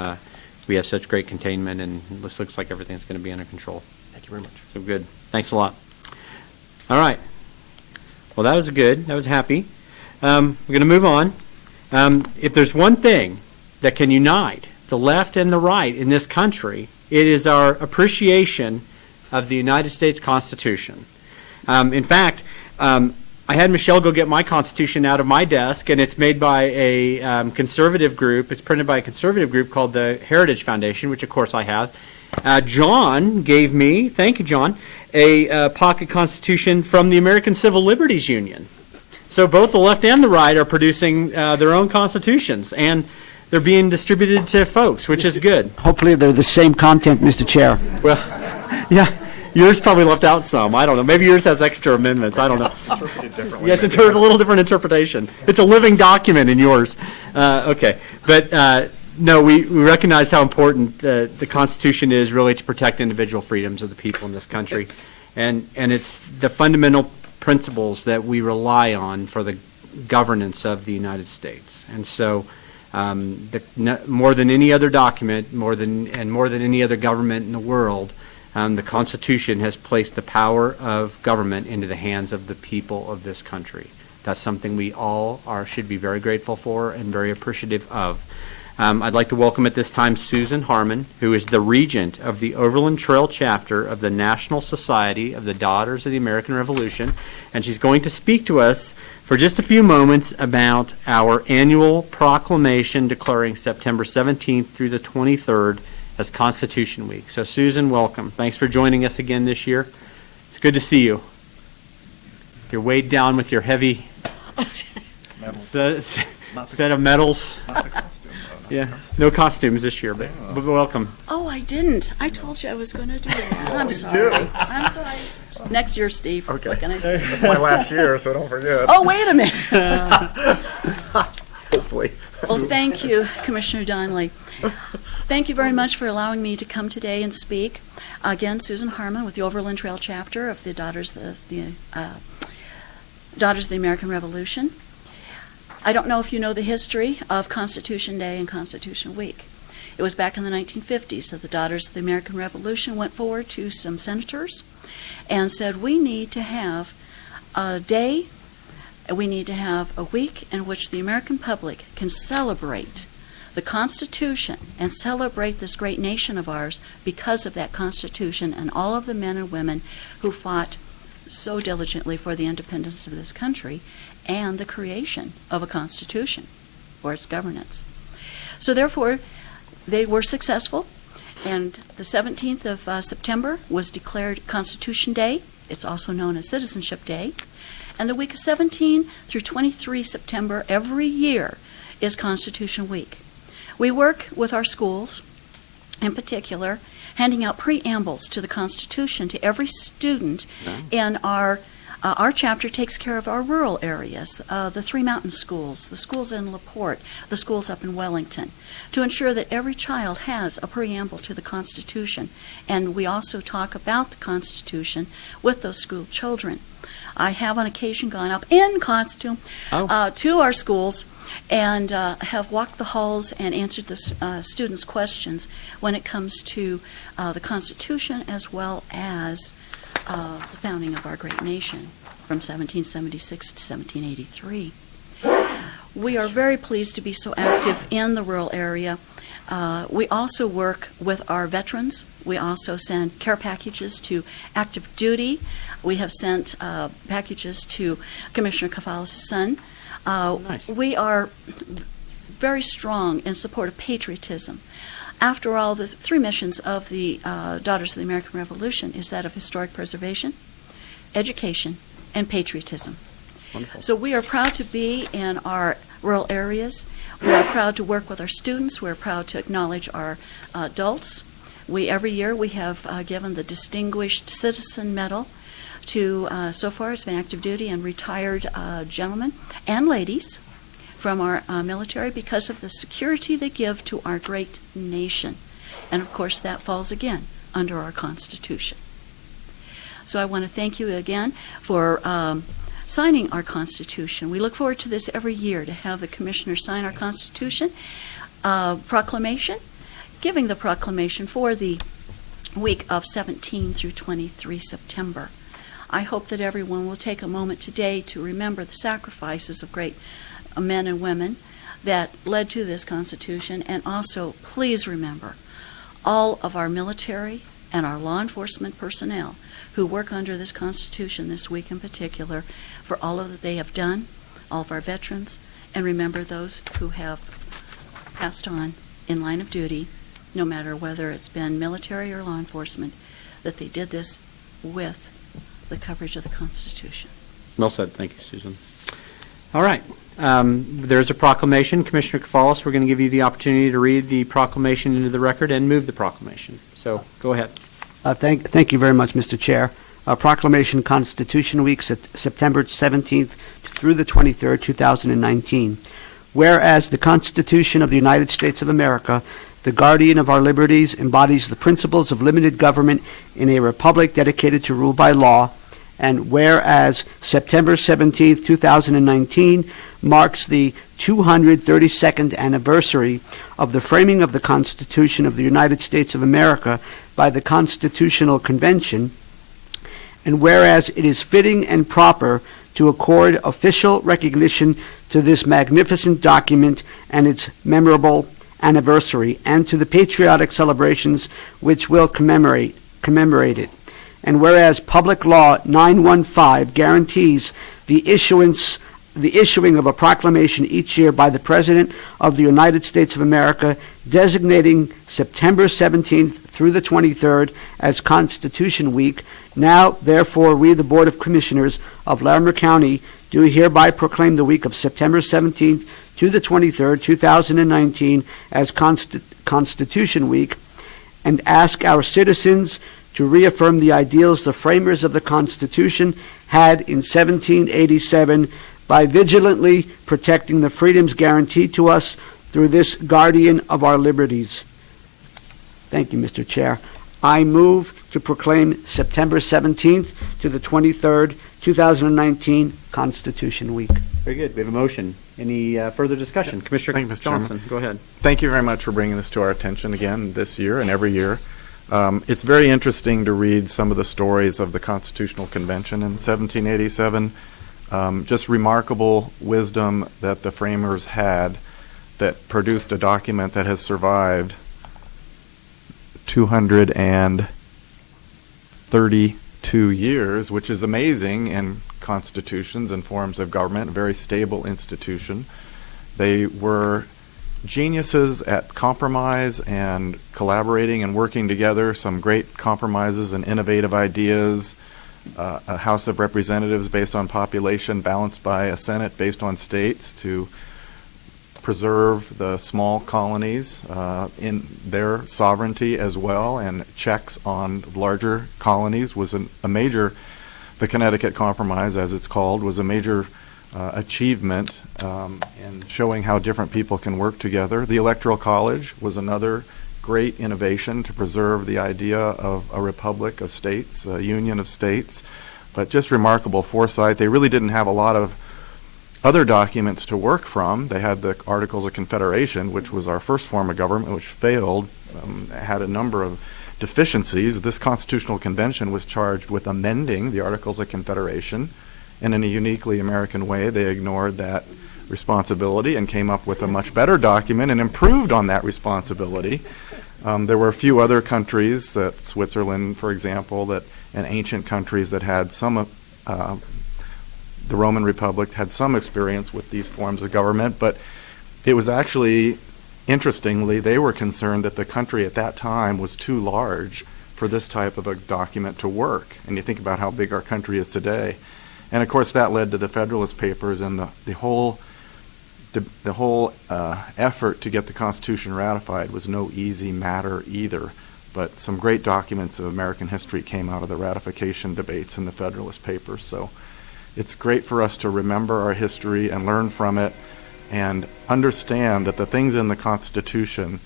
we have such great containment, and this looks like everything's going to be under control. Thank you very much. So good. Thanks a lot. All right. Well, that was good. That was happy. We're going to move on. If there's one thing that can unite the left and the right in this country, it is our appreciation of the United States Constitution. In fact, I had Michelle go get my Constitution out of my desk, and it's made by a conservative group. It's printed by a conservative group called the Heritage Foundation, which, of course, I have. John gave me, thank you, John, a pocket Constitution from the American Civil Liberties Union. So both the left and the right are producing their own constitutions, and they're being distributed to folks, which is good. Hopefully they're the same content, Mr. Chair. Well, yeah, yours probably left out some. I don't know. Maybe yours has extra amendments. I don't know. Yeah, it's a little different interpretation. It's a living document in yours. Okay. But no, we recognize how important the Constitution is really to protect individual freedoms of the people in this country. And it's the fundamental principles that we rely on for the governance of the United States. And so more than any other document, more than any other government in the world, the Constitution has placed the power of government into the hands of the people of this country. That's something we all should be very grateful for and very appreciative of. I'd like to welcome at this time Susan Harman, who is the regent of the Overland Trail chapter of the National Society of the Daughters of the American Revolution, and she's going to speak to us for just a few moments about our annual proclamation declaring September 17th through the 23rd as Constitution Week. So, Susan, welcome. Thanks for joining us again this year. It's good to see you. You're weighed down with your heavy set of medals. Not the costume, though. Yeah, no costumes this year, but welcome. Oh, I didn't. I told you I was going to do that. I'm sorry. I'm sorry. Next year, Steve. Okay. What can I say? It's my last year, so don't forget. Oh, wait a minute. Hopefully. Well, thank you, Commissioner Donnelly. Thank you very much for allowing me to come today and speak. Again, Susan Harman with the Overland Trail chapter of the Daughters of the American Revolution. I don't know if you know the history of Constitution Day and Constitution Week. It was back in the 1950s that the Daughters of the American Revolution went forward to some senators and said, we need to have a day, we need to have a week in which the American public can celebrate the Constitution and celebrate this great nation of ours because of that Constitution and all of the men and women who fought so diligently for the independence of this country and the creation of a Constitution for its governance. So therefore, they were successful, and the 17th of September was declared Constitution Day. It's also known as Citizenship Day. And the week of 17 through 23 September every year is Constitution Week. We work with our schools, in particular, handing out preambles to the Constitution to every student in our chapter takes care of our rural areas, the Three Mountain schools, the schools in LaPorte, the schools up in Wellington, to ensure that every child has a preamble to the Constitution. And we also talk about the Constitution with those school children. I have on occasion gone up in costume to our schools and have walked the halls and answered the students' questions when it comes to the Constitution as well as the founding of our great nation from 1776 to 1783. We are very pleased to be so active in the rural area. We also work with our veterans. We also send care packages to active duty. We have sent packages to Commissioner Cavallis' son. Nice. We are very strong in support of patriotism. After all, the three missions of the Daughters of the American Revolution is that of historic preservation, education, and patriotism. Wonderful. So we are proud to be in our rural areas. We are proud to work with our students. We're proud to acknowledge our adults. Every year we have given the Distinguished Citizen Medal to, so far it's been active duty and retired gentlemen and ladies from our military because of the security they give to our great nation. And of course that falls again under our Constitution. So I want to thank you again for signing our Constitution. We look forward to this every year, to have the commissioners sign our Constitution proclamation, giving the proclamation for the week of 17 through 23 September. I hope that everyone will take a moment today to remember the sacrifices of great men and women that led to this Constitution, and also please remember all of our military and our law enforcement personnel who work under this Constitution this week in particular, for all of that they have done, all of our veterans, and remember those who have passed on in line of duty, no matter whether it's been military or law enforcement, that they did this with the coverage of the Constitution. Well said. Thank you, Susan. All right. There's a proclamation. Commissioner Cavallis, we're going to give you the opportunity to read the proclamation into the record and move the proclamation. So go ahead. Thank you very much, Mr. Chair. Proclamation Constitution Week, September 17th through the 23rd, 2019. Whereas the Constitution of the United States of America, the guardian of our liberties, embodies the principles of limited government in a republic dedicated to rule by law, and whereas September 17th, 2019 marks the 232nd anniversary of the framing of the Constitution of the United States of America by the Constitutional Convention, and whereas it is fitting and proper to accord official recognition to this magnificent document and its memorable anniversary, and to the patriotic celebrations which will commemorate it. And whereas Public Law 915 guarantees the issuing of a proclamation each year by the President of the United States of America designating September 17th through the 23rd as Constitution Week, now, therefore, we, the Board of Commissioners of Larimer County, do hereby proclaim the week of September 17th to the 23rd, 2019 as Constitution Week, and ask our citizens to reaffirm the ideals the framers of the Constitution had in 1787 by vigilantly protecting the freedoms guaranteed to us through this guardian of our liberties. Thank you, Mr. Chair. I move to proclaim September 17th to the 23rd, 2019 Constitution Week. Very good. We have a motion. Any further discussion? Commissioner Thank you, Mr. Chairman. Johnson, go ahead. Thank you very much for bringing this to our attention again this year and every year. It's very interesting to read some of the stories of the Constitutional Convention in 1787. Just remarkable wisdom that the framers had that produced a document that has survived 232 years, which is amazing in constitutions and forms of government, a very stable institution. They were geniuses at compromise and collaborating and working together, some great compromises and innovative ideas, a House of Representatives based on population balanced by a Senate based on states to preserve the small colonies in their sovereignty as well, and checks on larger colonies was a major, the Connecticut Compromise as it's called, was a major achievement in showing how different people can work together. The Electoral College was another great innovation to preserve the idea of a republic of states, a union of states, but just remarkable foresight. They really didn't have a lot of other documents to work from. They had the Articles of Confederation, which was our first form of government, which failed, had a number of deficiencies. This Constitutional Convention was charged with amending the Articles of Confederation, and in a uniquely American way, they ignored that responsibility and came up with a much better document and improved on that responsibility. There were a few other countries, that Switzerland, for example, and ancient countries that had some, the Roman Republic had some experience with these forms of government, but it was actually, interestingly, they were concerned that the country at that time was too large for this type of a document to work. And you think about how big our country is today. And of course that led to the Federalist Papers and the whole effort to get the Constitution ratified was no easy matter either. But some great documents of American history came out of the ratification debates in the Federalist Papers. So it's great for us to remember our history and learn from it and understand that the things in the Constitution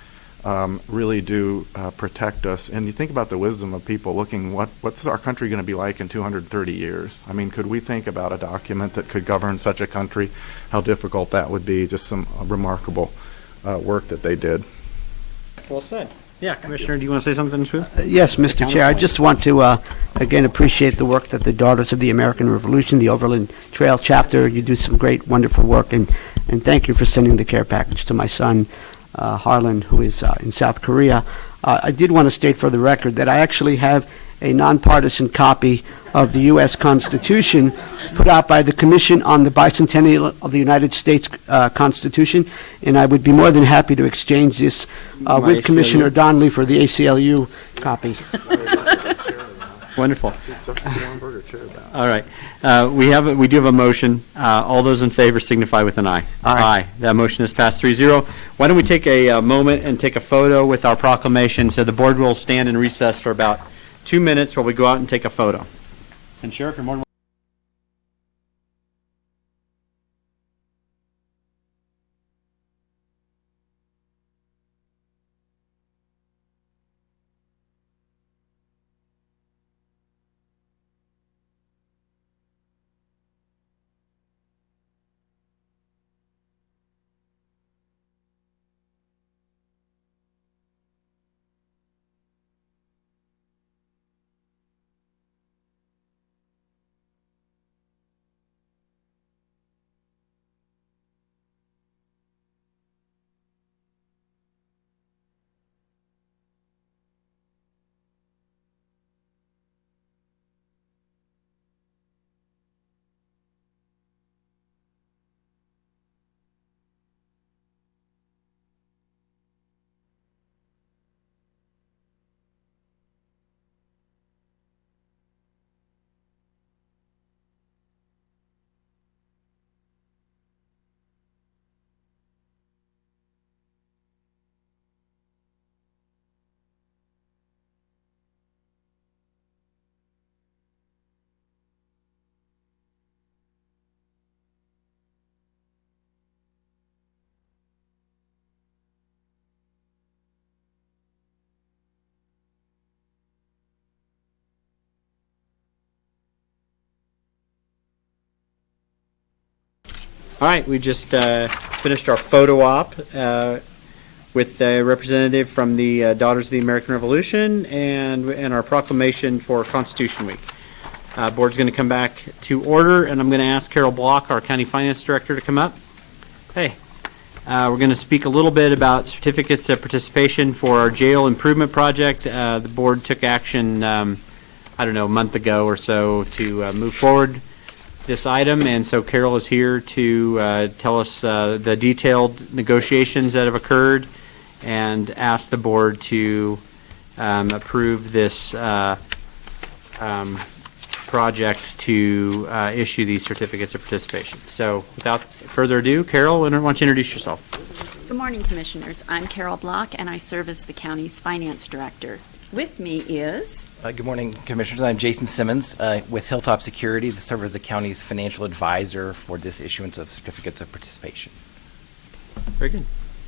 really do protect us. And you think about the wisdom of people looking, what's our country going to be like in 230 years? I mean, could we think about a document that could govern such a country? How difficult that would be. Just some remarkable work that they did. Well said. Yeah, Commissioner, do you want to say something, too? Yes, Mr. Chair. I just want to, again, appreciate the work that the Daughters of the American Revolution, the Overland Trail chapter, you do some great, wonderful work, and thank you for sending the care package to my son, Harlan, who is in South Korea. I did want to state for the record that I actually have a nonpartisan copy of the U.S. Constitution put out by the Commission on the Bicentennial of the United States Constitution, and I would be more than happy to exchange this with ACLU? Commissioner Donnelly for the ACLU copy. Wonderful. All right. We do have a motion. All those in favor signify with an aye. Aye. That motion is passed 3-0. Why don't we take a moment and take a photo with our proclamation. So the board will stand in recess for about 2 minutes while we go out and take a photo. And Sheriff, you're more than All right, we just finished our photo op with a representative from the Daughters of the American Revolution and our proclamation for Constitution Week. Board's going to come back to order, and I'm going to ask Carol Block, our County Finance Director, to come up. Hey, we're going to speak a little bit about certificates of participation for our jail improvement project. The board took action, a month ago or so to move forward this item, and so Carol is here to tell us the detailed negotiations that have occurred and ask the board to approve this project to issue these certificates of participation. So without further ado, Carol, why don't you introduce yourself? Good morning, Commissioners. I'm Carol Block, and I serve as the county's finance director. With me is... Good morning, Commissioners. I'm Jason Simmons with Hilltop Securities. I serve as the county's financial advisor for this issuance of certificates of participation. Very good.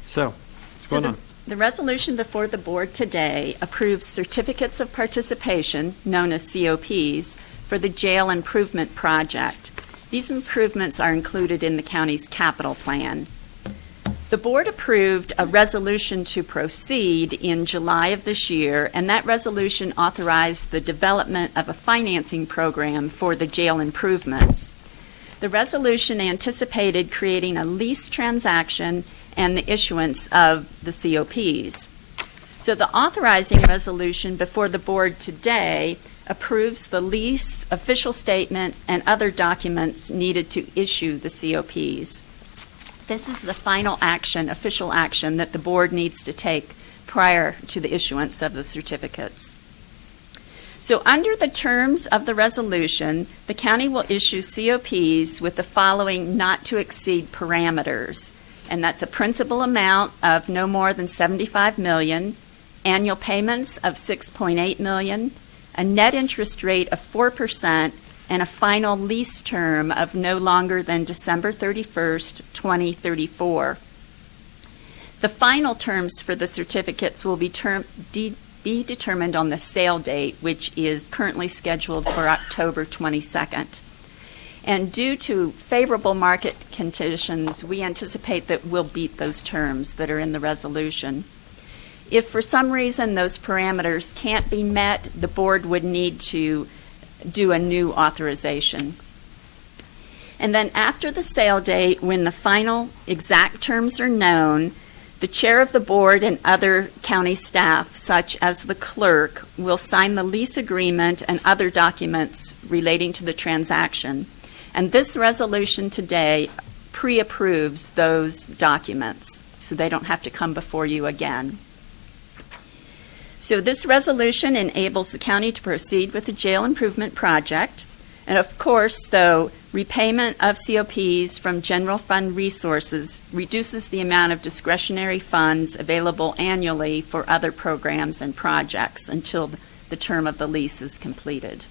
So, what's going on? The resolution before the board today approves certificates of participation, known as COPs, for the jail improvement project. These improvements are included in the county's capital plan. The board approved a resolution to proceed in July of this year, and that resolution authorized the development of a financing program for the jail improvements. The resolution anticipated creating a lease transaction and the issuance of the COPs. So the authorizing resolution before the board today approves the lease, official statement, and other documents needed to issue the COPs. This is the final action, official action, that the board needs to take prior to the issuance of the certificates. So under the terms of the resolution, the county will issue COPs with the following not to exceed parameters, and that's a principal amount of no more than $75 million, annual payments of $6.8 million, a net interest rate of 4%, and a final lease term of no longer than December 31st, 2034. The final terms for the certificates will be determined on the sale date, which is currently scheduled for October 22nd. And due to favorable market conditions, we anticipate that we'll beat those terms that are in the resolution. If for some reason those parameters can't be met, the board would need to do a new authorization. And then after the sale date, when the final exact terms are known, the chair of the board and other county staff, such as the clerk, will sign the lease agreement and other documents relating to the transaction. And this resolution today pre-approves those documents, so they don't have to come before you again. So this resolution enables the county to proceed with the jail improvement project. And of course, though, repayment of COPs from general fund resources reduces the amount of discretionary funds available annually for other programs and projects until the term of the lease is completed.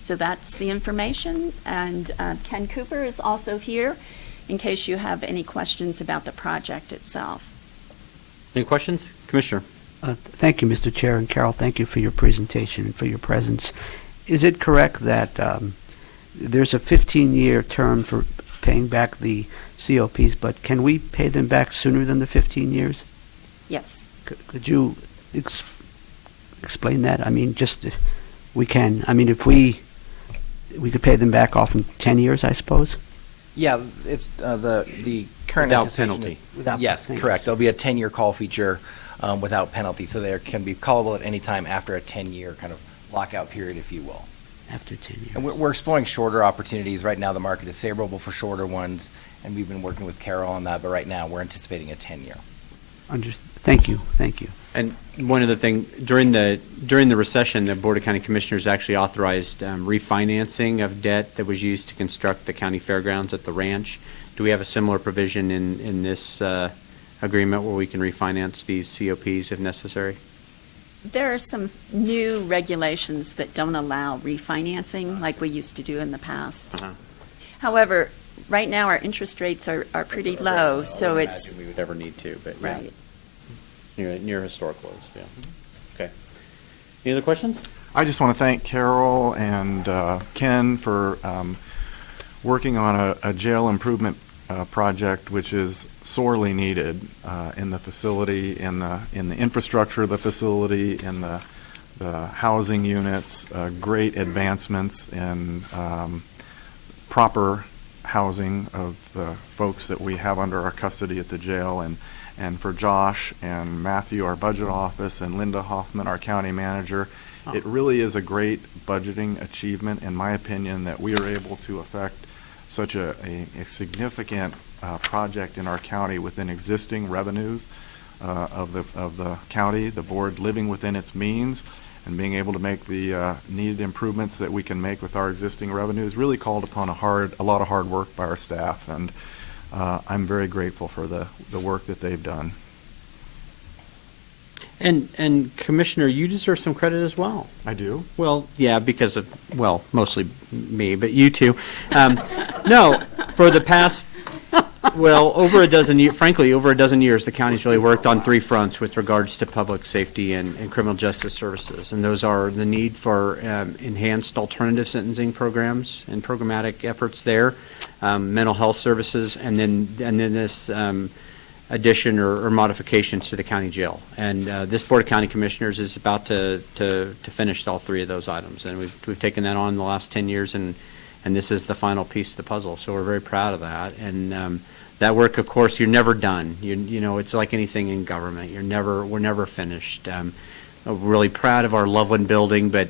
So that's the information. And Ken Cooper is also here in case you have any questions about the project itself. Any questions? Commissioner. Thank you, Mr. Chair, and Carol, thank you for your presentation and for your presence. Is it correct that there's a 15-year term for paying back the COPs, but can we pay them back sooner than the 15 years? Yes. Could you explain that? I mean, we can. I mean, if we could pay them back off in 10 years, I suppose? Yeah, it's the current Without anticipation penalty. is- Without yes, penalty. correct. There'll be a 10-year call feature without penalty, so they can be callable at any time after a 10-year kind of lockout period, if you will. After 10 years. And we're exploring shorter opportunities. Right now, the market is favorable for shorter ones, and we've been working with Carol on that, but right now, we're anticipating a 10-year. Thank you. Thank you. And one other thing, during the recession, the Board of County Commissioners actually authorized refinancing of debt that was used to construct the county fairgrounds at the ranch. Do we have a similar provision in this agreement where we can refinance these COPs if necessary? There are some new regulations that don't allow refinancing like we used to do in the past. Uh-huh. However, right now our interest rates are pretty low, so I it's imagine we would ever need to, but yeah. right. Near historic lows, yeah. Okay. Any other questions? I just want to thank Carol and Ken for working on a jail improvement project, which is sorely needed in the facility, in the infrastructure of the facility, in the housing units. Great advancements in proper housing of the folks that we have under our custody at the jail, and for Josh and Matthew, our budget office, and Linda Hoffman, our county manager. It really is a great budgeting achievement, in my opinion, that we are able to affect such a significant project in our county within existing revenues of the county, the board living within its means, and being able to make the needed improvements that we can make with our existing revenues really called upon a lot of hard work by our staff, and I'm very grateful for the work that they've done. And Commissioner, you deserve some credit as well. I do? Well, yeah, because of, well, mostly me, but you too. No, for the past, well, over a dozen years, the county's really worked on three fronts with regards to public safety and criminal justice services. And those are the need for enhanced alternative sentencing programs and programmatic efforts there, mental health services, and then this addition or modifications to the county jail. And this Board of County Commissioners is about to finish all three of those items. And we've taken that on in the last 10 years, and and this is the final piece of the puzzle. So we're very proud of that. And that work, of course, you're never done. You know, it's like anything in government. We're never finished. We're really proud of our Loveland building, but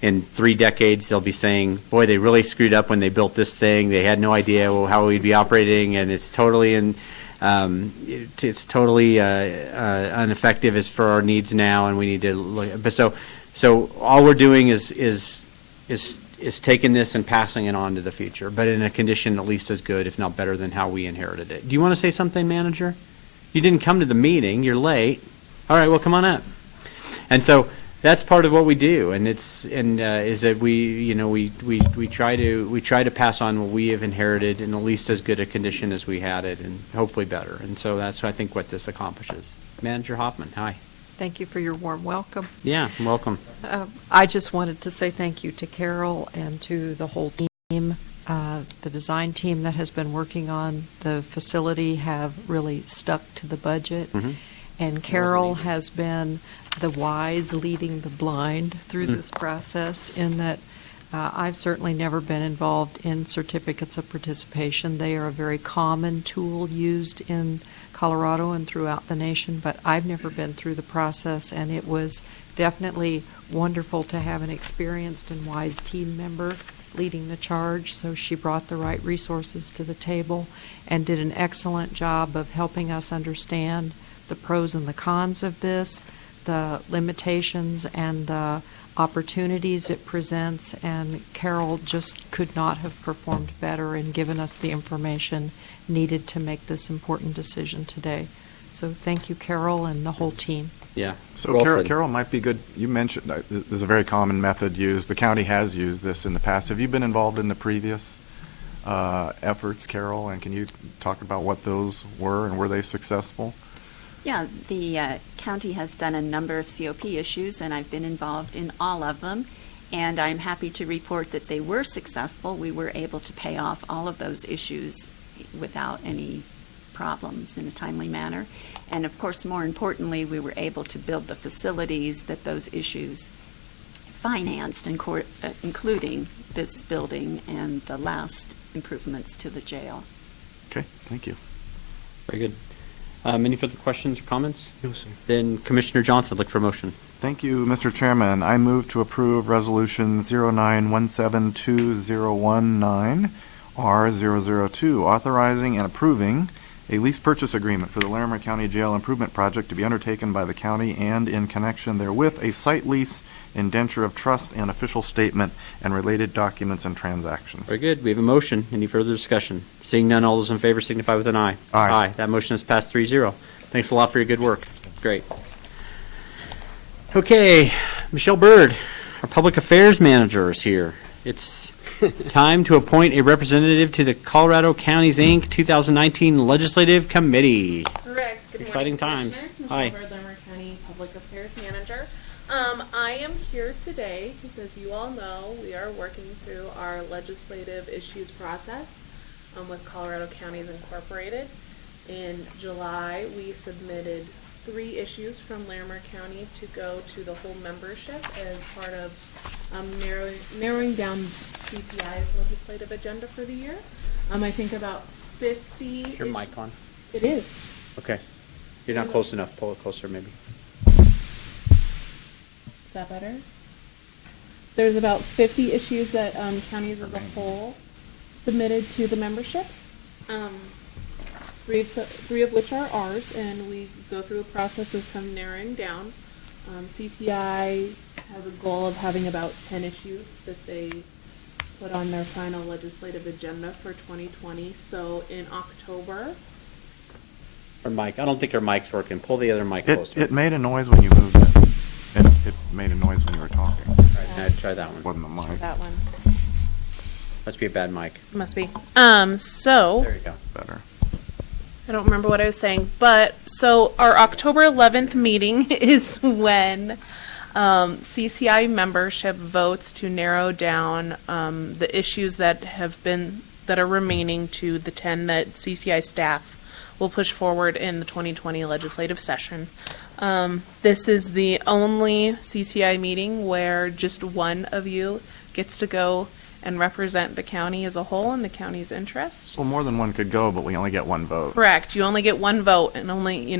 in 3 decades, they'll be saying, boy, they really screwed up when they built this thing. They had no idea how we'd be operating, and it's totally it's totally ineffective as for our needs now, and we need to look. But so all we're doing is taking this and passing it on to the future, but in a condition at least as good, if not better, than how we inherited it. Do you want to say something, manager? You didn't come to the meeting. You're late. All right, well, come on up. And so that's part of what we do, and is that we try to pass on what we have inherited in at least as good a condition as we had it, and hopefully better. And so that's, I think, what this accomplishes. Manager Hoffman, hi. Thank you for your warm welcome. Yeah, welcome. I just wanted to say thank you to Carol and to the whole team. The design team that has been working on the facility have really stuck to the budget. Mm-hmm. And Carol has been the wise leading the blind through Mm-hmm. this process, in that I've certainly never been involved in certificates of participation. They are a very common tool used in Colorado and throughout the nation, but I've never been through the process, and it was definitely wonderful to have an experienced and wise team member leading the charge. So she brought the right resources to the table and did an excellent job of helping us understand the pros and the cons of this, the limitations and the opportunities it presents, and Carol just could not have performed better and given us the information needed to make this important decision today. So thank you, Carol, and the whole team. Yeah. So Well Carol, said. Carol might be good. You mentioned this is a very common method used. The county has used this in the past. Have you been involved in the previous efforts, Carol? And can you talk about what those were, and were they successful? Yeah, the county has done a number of COP issues, and I've been involved in all of them. And I'm happy to report that they were successful. We were able to pay off all of those issues without any problems in a timely manner. And of course, more importantly, we were able to build the facilities that those issues financed, including this building and the last improvements to the jail. Okay, thank you. Very good. Any further questions or comments? No, sir. Then Commissioner Johnson, look for a motion. Thank you, Mr. Chairman. I move to approve Resolution 09172019, R002, authorizing and approving a lease purchase agreement for the Larimer County Jail Improvement Project to be undertaken by the county, and in connection therewith, a site lease, indenture of trust, and official statement, and related documents and transactions. Very good. We have a motion. Any further discussion? Seeing none, all those in favor signify with an aye. Aye. That motion has passed 3-0. Thanks a lot for your good work. Great. Okay, Michelle Bird, our Public Affairs Manager, is here. It's time to appoint a representative to the Colorado Counties, Inc. 2019 Legislative Committee. Correct. Good Exciting morning, times. Commissioners. Hi. Michelle Bird, Larimer County Public Affairs Manager. I am here today because, as you all know, we are working through our legislative issues process with Colorado Counties Incorporated. In July, we submitted 3 issues from Larimer County to go to the whole membership as part of narrowing down CCI's legislative agenda for the year. I think about 50. Is your mic on? It is. Okay. You're not close enough. Pull it closer, maybe. Is that better? There's about 50 issues that counties as a whole submitted to the membership. 3 of which are ours, and we go through a process of kind of narrowing down. CCI has a goal of having about 10 issues that they put on their final legislative agenda for 2020. So in October. Her mic. I don't think her mic's working. Pull the other mic closer. It made a noise when you moved it. It made a noise when you were talking. All right, now try that one. Wasn't the mic. That one. Must be a bad mic. Must be. There you go. That's better. I don't remember what I was saying, but so our October 11th meeting is when CCI membership votes to narrow down the issues that are remaining to the 10 that CCI staff will push forward in the 2020 legislative session. This is the only CCI meeting where just one of you gets to go and represent the county as a whole and the county's interest. Well, more than one could go, but we only get one vote. Correct. You only get one vote, and only,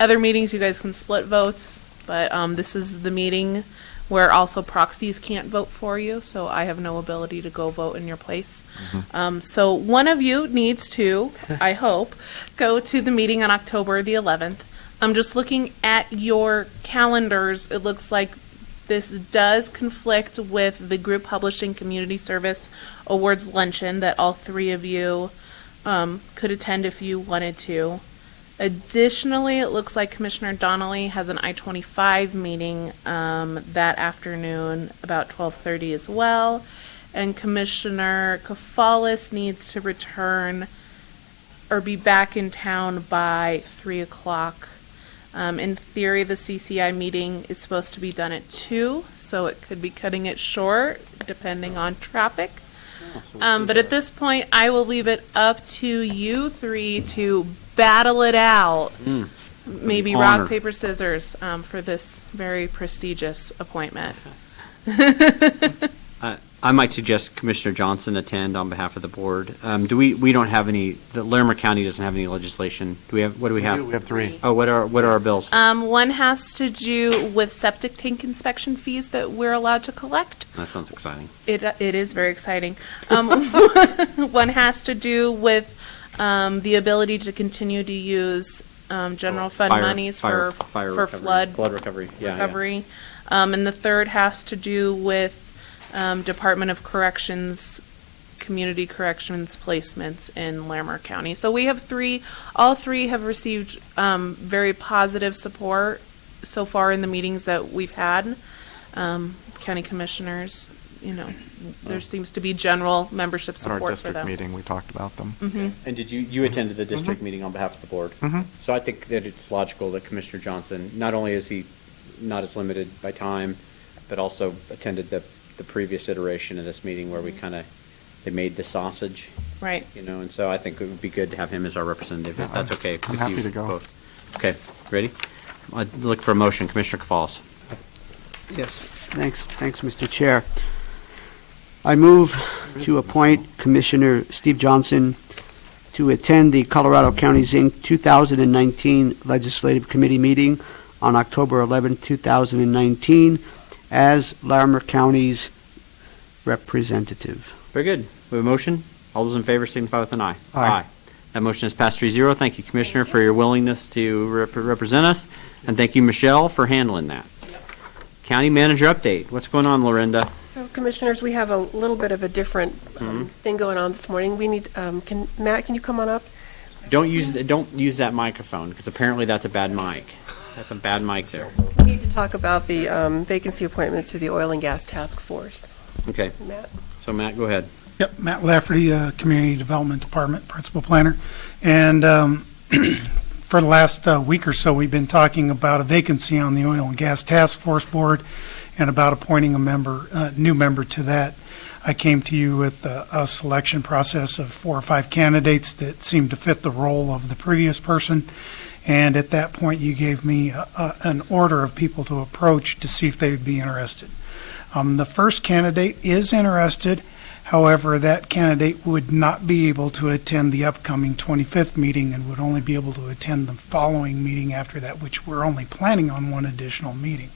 other meetings you guys can split votes, but this is the meeting where also proxies can't vote for you, so I have no ability to go vote in your place. So one of you needs to, I hope, go to the meeting on October the 11th. I'm just looking at your calendars. It looks like this does conflict with the Group Publishing Community Service Awards Luncheon that all three of you could attend if you wanted to. Additionally, it looks like Commissioner Donnelly has an I-25 meeting that afternoon about 12:30 as well. And Commissioner Kafalis needs to return or be back in town by 3 o'clock. In theory, the CCI meeting is supposed to be done at 2, so it could be cutting it short depending on traffic. But at this point, I will leave it up to you three to battle it out. Maybe Honor. rock, paper, scissors for this very prestigious appointment. I might suggest Commissioner Johnson attend on behalf of the board. We don't have any, the Larimer County doesn't have any legislation. What do we have? We have 3. Oh, what are our bills? One has to do with septic tank inspection fees that we're allowed to collect. That sounds exciting. It is very exciting. One has to do with the ability to continue to use general fund monies for flood recovery. recovery. And the third has to do with Department of Corrections, community corrections placements in Larimer County. So we have all three have received very positive support so far in the meetings that we've had. County commissioners, there seems to be general membership At our support for district them. meeting, we talked about them. And did you attended the district meeting on behalf of the board? So I think that it's logical that Commissioner Johnson, not only is he not as limited by time, but also attended the previous iteration of this meeting where they made the sausage. Right. And so I think it would be good to have him as our representative, if that's okay I'm with happy you to go. both. Okay, ready? I'd look for a motion. Commissioner Kafalis. Yes, thanks, Mr. Chair. I move to appoint Commissioner Steve Johnson to attend the Colorado Counties, Inc. 2019 Legislative Committee meeting on October 11, 2019, as Larimer County's representative. Very good. We have a motion. All those in favor signify with an aye. Aye. That motion is passed 3-0. Thank you, Commissioner, for your willingness to represent us. And thank you, Michelle, for handling that. County Manager update. What's going on, Lorinda? So, Commissioners, we have a little bit of a different thing going on this morning. We need, Matt, can you come on up? Don't use that microphone, because apparently that's a bad mic. That's a bad mic there. We need to talk about the vacancy appointment to the Oil and Gas Task Force. Okay. Matt? So, Matt, go ahead. Yep, Matt Lafferty, Community Development Department Principal Planner. And for the last week or so, we've been talking about a vacancy on the Oil and Gas Task Force Board and about appointing a new member to that. I came to you with a selection process of 4 or 5 candidates that seemed to fit the role of the previous person. And at that point, you gave me an order of people to approach to see if they would be interested. The first candidate is interested. However, that candidate would not be able to attend the upcoming 25th meeting and would only be able to attend the following meeting after that, which we're only planning on one additional meeting.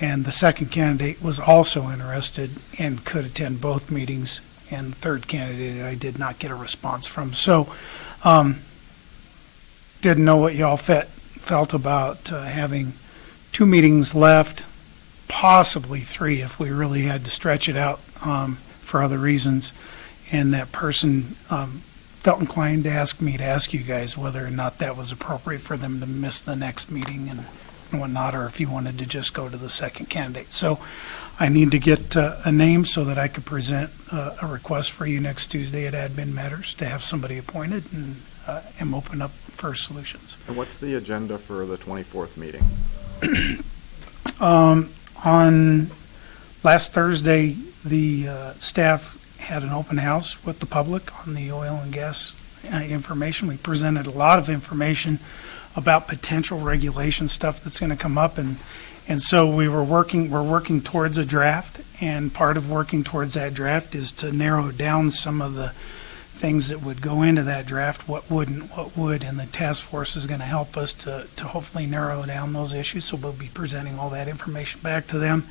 And the second candidate was also interested and could attend both meetings. And the third candidate I did not get a response from. So, didn't know what y'all felt about having 2 meetings left, possibly 3 if we really had to stretch it out for other reasons. And that person felt inclined to ask me to ask you guys whether or not that was appropriate for them to miss the next meeting and whatnot, or if you wanted to just go to the second candidate. So I need to get a name so that I could present a request for you next Tuesday at Admin Matters to have somebody appointed, and am open up for solutions. And what's the agenda for the 24th meeting? On last Thursday, the staff had an open house with the public on the oil and gas information. We presented a lot of information about potential regulation stuff that's going to come up, and so we're working towards a draft, And part of working towards that draft is to narrow down some of the things that would go into that draft, what wouldn't, what would, and the task force is going to help us to hopefully narrow down those issues. So we'll be presenting all that information back to them,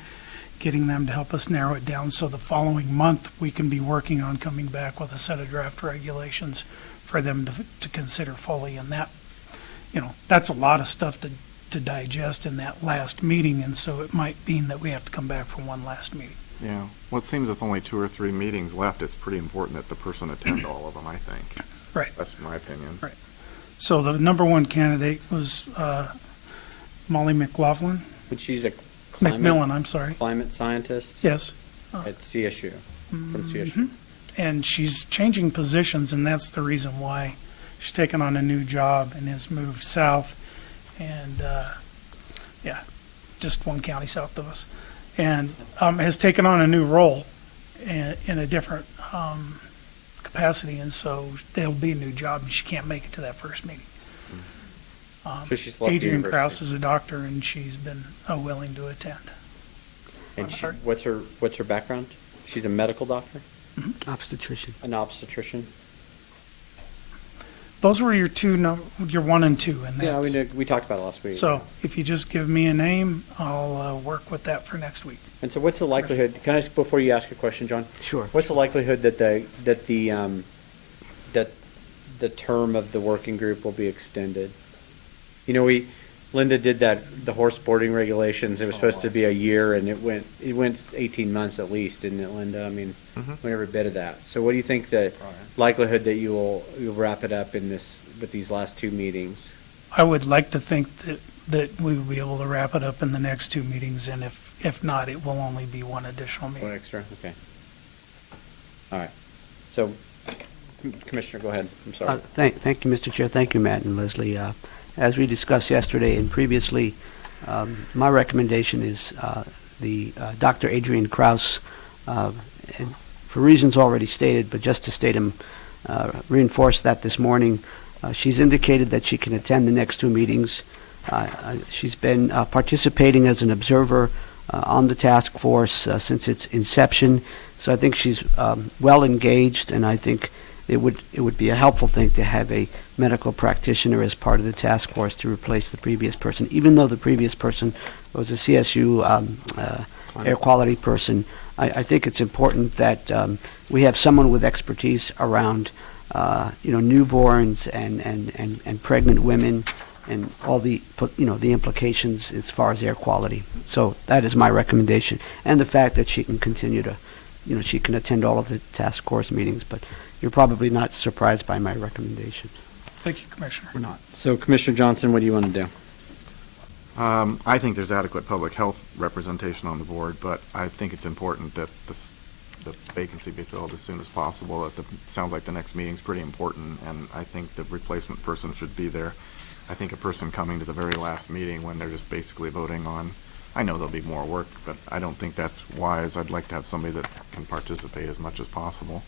getting them to help us narrow it down, so the following month we can be working on coming back with a set of draft regulations for them to consider fully. And that, that's a lot of stuff to digest in that last meeting, and so it might mean that we have to come back for one last meeting. Yeah. Well, it seems with only 2 or 3 meetings left, it's pretty important that the person attend all of them, I think. Right. That's my opinion. Right. So the number one candidate was Molly McLaughlin. But she's a McMillan, I'm sorry. climate scientist Yes. at CSU, from CSU. And she's changing positions, and that's the reason why she's taken on a new job and has moved south, and just one county south of us, and has taken on a new role in a different capacity, and so there'll be a new job, and she can't make it to that first meeting. So she's left the Adrian university. Krause is a doctor, and she's been willing to attend. And what's her background? She's a medical doctor? Obstetrician. An obstetrician? Those were your your 1 and 2, and Yeah, that's, we talked about it last week. so if you just give me a name, I'll work with that for next week. And so what's the likelihood, can I ask, before you ask a question, John? Sure. What's the likelihood that the term of the working group will be extended? Linda did the horse boarding regulations. It was supposed to be a year, and it went 18 months at least, didn't it, Linda? I mean, went every bit of that. So what do you think the likelihood that you'll wrap it up with these last 2 meetings? I would like to think that we will be able to wrap it up in the next 2 meetings, and if not, it will only be one additional meeting. One extra? Okay. All right. So, Commissioner, go ahead. I'm sorry. Thank you, Mr. Chair. Thank you, Matt and Leslie. As we discussed yesterday and previously, my recommendation is the Dr. Adrian Krause, and for reasons already stated, but just to state them, reinforce that this morning. She's indicated that she can attend the next 2 meetings. She's been participating as an observer on the task force since its inception, so I think she's well engaged, and I think it would be a helpful thing to have a medical practitioner as part of the task force to replace the previous person. Even though the previous person was a CSU air quality person, I think it's important that we have someone with expertise around newborns and pregnant women and all the implications as far as air quality. So that is my recommendation, and the fact that she can continue to, she can attend all of the task force meetings. But you're probably not surprised by my recommendation. Thank you, Commissioner. We're not. So, Commissioner Johnson, what do you want to do? I think there's adequate public health representation on the board, but I think it's important that the vacancy be filled as soon as possible. Sounds like the next meeting's pretty important, and I think the replacement person should be there. I think a person coming to the very last meeting when they're just basically voting on, I know there'll be more work, but I don't think that's wise. I'd like to have somebody that can participate as much as possible.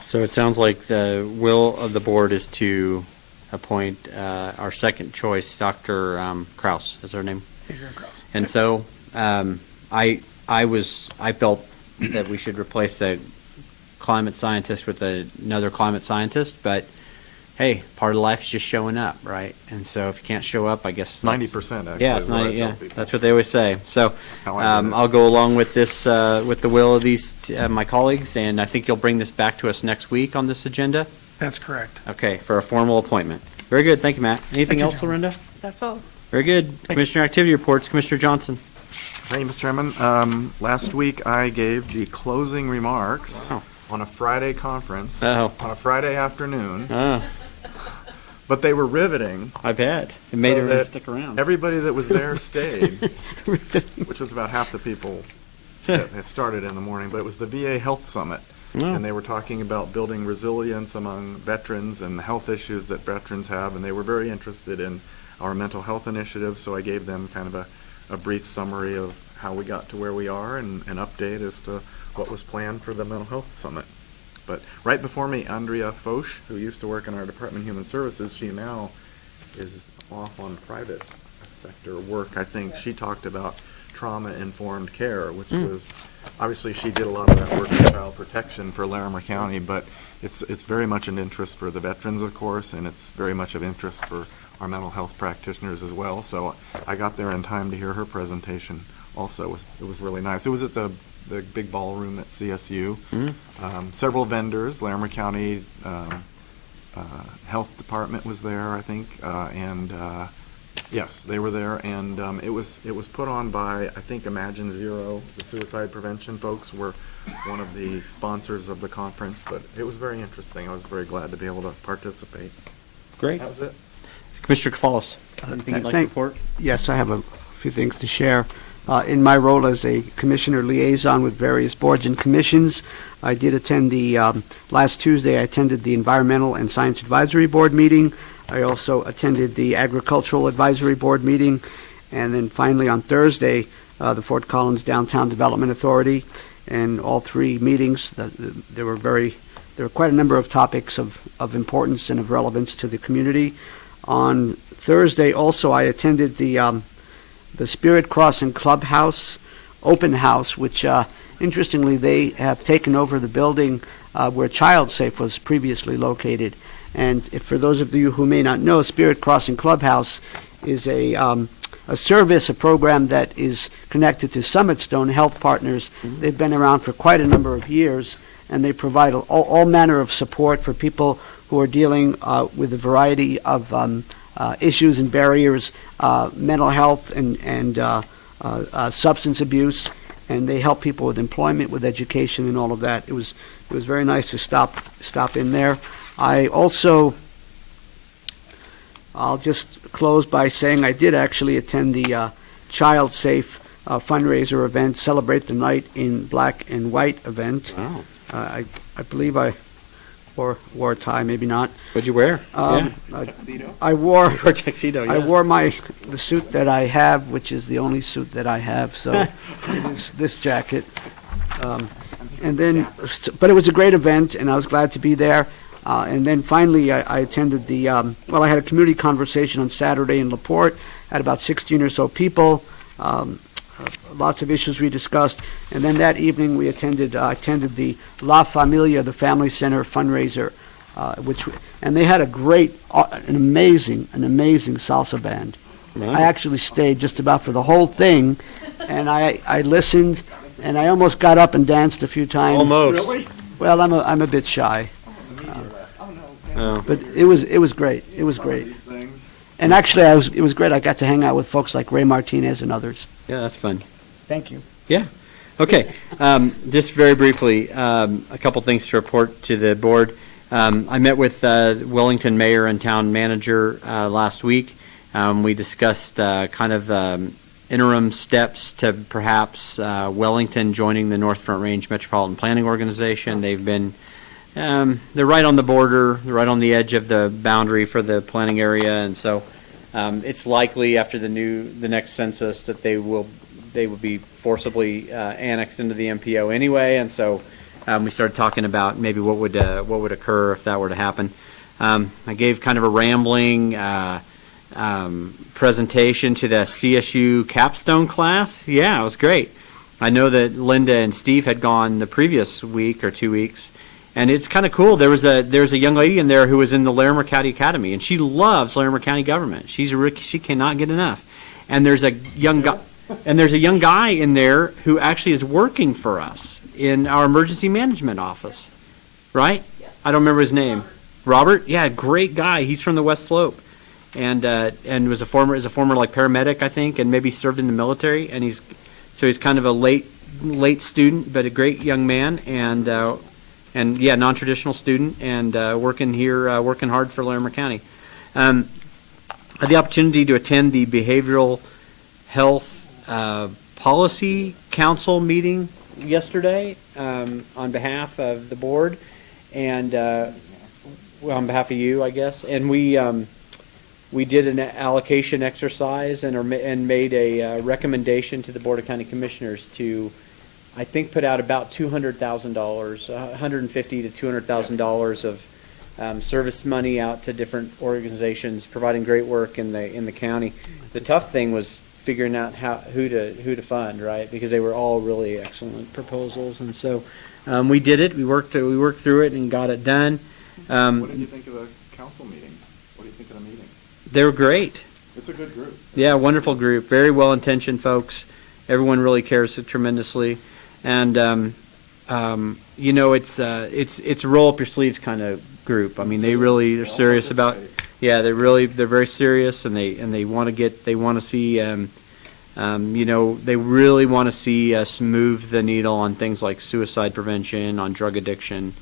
So it sounds like the will of the board is to appoint our second choice, Dr. Krause, is her name? Adrian Krause. And so I felt that we should replace the climate scientist with another climate scientist, but hey, part of life is just showing up, right? And so if you can't show up, I guess 90%. Actually, yeah, it's 90. Yeah, that's what they always say. So I'll go along with this, with the will of these my colleagues, and I think you'll bring this back to us next week on this agenda. That's correct. Okay, for a formal appointment. Very good. Thank you, Matt. Anything else, Lorinda? That's all. Very good. Commissioner activity reports. Commissioner Johnson. Thank you, Mr. Chairman. Last week I gave the closing remarks on a Friday conference on a Friday afternoon. But they were riveting. I bet. It made everyone stick around. Everybody that was there stayed, which was about half the people that had started in the morning. But it was the VA Health Summit. And they were talking about building resilience among veterans and the health issues that veterans have. And they were very interested in our mental health initiative. So I gave them kind of a brief summary of how we got to where we are and an update as to what was planned for the Mental Health Summit. But right before me, Andrea Foch, who used to work in our Department of Human Services, she now is off on private sector work. I think she talked about trauma-informed care, which was, obviously she did a lot of that work in child protection for Larimer County, but it's very much an interest for the veterans, of course, and it's very much of interest for our mental health practitioners as well. So I got there in time to hear her presentation also. It was really nice. It was at the big ballroom at CSU. Several vendors, Larimer County Health Department was there, I think, and yes, they were there, and it was put on by, I think, Imagine Zero. The suicide prevention folks were one of the sponsors of the conference, but it was very interesting. I was very glad to be able to participate. Great. That was it. Commissioner Cafalas, anything you'd like to report? Yes, I have a few things to share. In my role as a commissioner liaison with various boards and commissions, I did attend last Tuesday, I attended the Environmental and Science Advisory Board meeting. I also attended the Agricultural Advisory Board meeting. And then finally on Thursday, the Fort Collins Downtown Development Authority. And all three meetings, there were quite a number of topics of importance and of relevance to the community. On Thursday also, I attended the Spirit Crossing Clubhouse open house, which interestingly they have taken over the building where Child Safe was previously located. And for those of you who may not know, Spirit Crossing Clubhouse is a service, a program that is connected to Summit Stone Health Partners. They've been around for quite a number of years, and they provide all manner of support for people who are dealing with a variety of issues and barriers, mental health and substance abuse, and they help people with employment, with education, and all of that. It was very nice to stop in there. I'll just close by saying I did actually attend the Child Safe fundraiser event, Celebrate the Night in Black and White event. Wow. I believe I wore a tie, maybe not. What'd you wear? Tuxedo? I wore a tuxedo. Yeah. I wore the suit that I have, which is the only suit that I have. So this jacket, and then, but it was a great event, and I was glad to be there. And then finally, I attended I had a community conversation on Saturday in LaPorte. Had about 16 or so people. Lots of issues we discussed, and then that evening I attended the La Familia, the Family Center fundraiser, and they had an amazing salsa band. Right. I actually stayed just about for the whole thing, and I listened, and I almost got up and danced a few times. Almost. Really? Well, I'm a bit shy, Oh. but it was great. It was great, and actually it was great. I got to hang out with folks like Ray Martinez and others. Yeah, that's fun. Thank you. Yeah. Okay. Just very briefly, a couple things to report to the board. I met with Wellington Mayor and Town Manager last week. We discussed kind of interim steps to perhaps Wellington joining the North Front Range Metropolitan Planning Organization. They've been they're right on the border, they're right on the edge of the boundary for the planning area, and so it's likely after the next census that they will be forcibly annexed into the MPO anyway, and so we started talking about maybe what would occur if that were to happen. I gave kind of a rambling presentation to the CSU capstone class. Yeah, it was great. I know that Linda and Steve had gone the previous week or 2 weeks, and it's kind of cool. There's a young lady in there who was in the Larimer County Academy, and she loves Larimer County government. She cannot get enough. And there's a young guy in there who actually is working for us in our emergency management office, right? Yeah. I don't remember his name. Robert? Yeah, great guy. He's from the West Slope, and is a former like paramedic, I think, and maybe served in the military. And he's kind of a late student, but a great young man, and yeah, non-traditional student, and working hard for Larimer County. I had the opportunity to attend the Behavioral Health Policy Council meeting yesterday on behalf of the board, and on behalf of you, I guess. And we did an allocation exercise and made a recommendation to the Board of County Commissioners to, I think, put out about $200,000, $150,000 to $200,000 of service money out to different organizations providing great work in the county. The tough thing was figuring out who to fund, right? Because they were all really excellent proposals, and so we did it. We worked through it and got it done. What did you think of the council meeting? What do you think of the meetings? They were great. It's a good group. Yeah, wonderful group. Very well-intentioned folks. Everyone really cares tremendously, and you know, it's a roll up your sleeves kind of group. I mean, they're serious about. Yeah, they're very serious, and they want to see, you know, they really want to see us move the needle on things like suicide prevention, on drug addiction,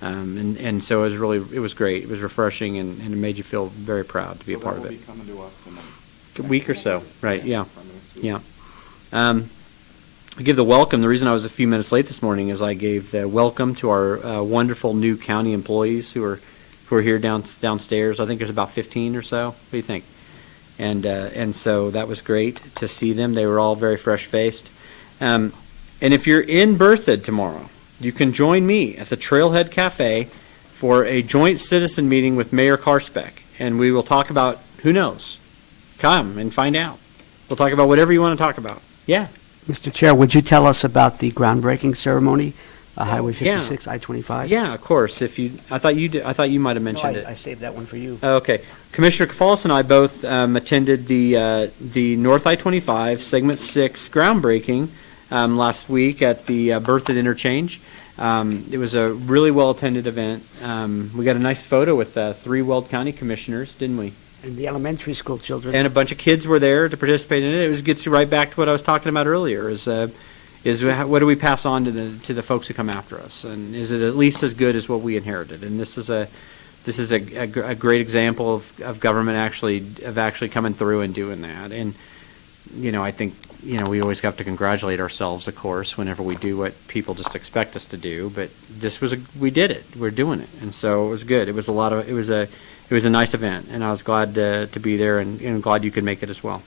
and so it was great. It was refreshing, and it made you feel very proud to be a part of it. So that will be coming to us in a week or so, right? Yeah, yeah. I give the welcome. The reason I was a few minutes late this morning is I gave the welcome to our wonderful new county employees who are here downstairs. I think there's about 15 or so. What do you think? And so that was great to see them. They were all very fresh-faced. And if you're in Berthoud tomorrow, you can join me at the Trailhead Cafe for a joint citizen meeting with Mayor Karspeck, and we will talk about, who knows? Come and find out. We'll talk about whatever you want to talk about. Yeah. Mr. Chair, would you tell us about the groundbreaking ceremony, Highway 56, I-25? Yeah, of course. I thought you might have mentioned it. I saved that one for you. Okay. Commissioner Kafalis and I both attended the North I-25 Segment 6 groundbreaking last week at the Berthoud Interchange. It was a really well-attended event. We got a nice photo with 3 Weld County commissioners, didn't we? And the elementary school children. And a bunch of kids were there to participate in it. It gets you right back to what I was talking about earlier, is what do we pass on to the folks who come after us, and is it at least as good as what we inherited? And this is a great example of government actually coming through and doing that. And you know, I think, you know, we always have to congratulate ourselves, of course, whenever we do what people just expect us to do. But we did it. We're doing it, and so it was good. It was it was a nice event, and I was glad to be there, and glad you could make it as well.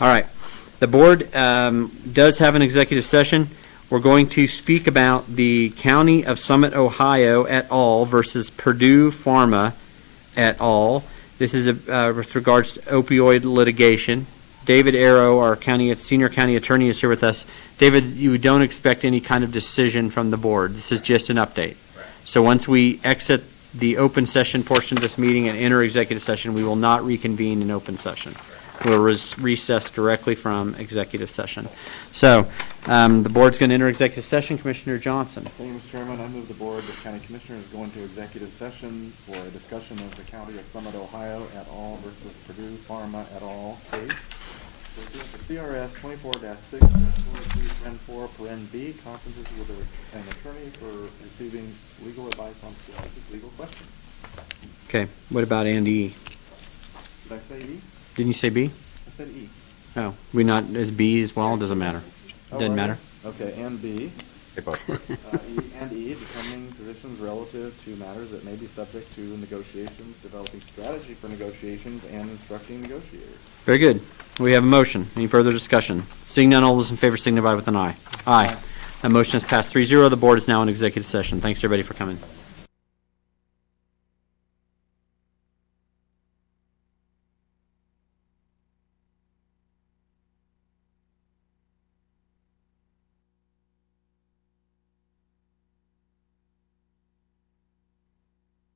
All right. The board does have an executive session. We're going to speak about the County of Summit, Ohio et al. Versus Purdue Pharma et al. This is with regards to opioid litigation. David Arrow, our senior county attorney, is here with us. David, you don't expect any kind of decision from the board. This is just an update. So once we exit the open session portion of this meeting and enter executive session, we will not reconvene in open session. We'll recess directly from executive session. So the board's going to enter executive session. Commissioner Johnson. Thank you, Mr. Chairman. I move the board of county commissioners go into executive session for a discussion of the County of Summit, Ohio et al. Versus Purdue Pharma et al. Case. Pursuant to CRS 24-6-403-4 conferences with an attorney for receiving legal advice on specific legal questions. Okay. What about Andy? Did I say E? Didn't you say B? I said E. Oh, is B as well? It doesn't matter. Doesn't matter. Okay, and B. Determining positions relative to matters that may be subject to negotiations, developing strategy for negotiations, and instructing negotiators. Very good. We have a motion. Any further discussion? Seeing none, all those in favor signify with an aye. Aye. That motion has passed 3-0. The board is now in executive session. Thanks, everybody, for coming.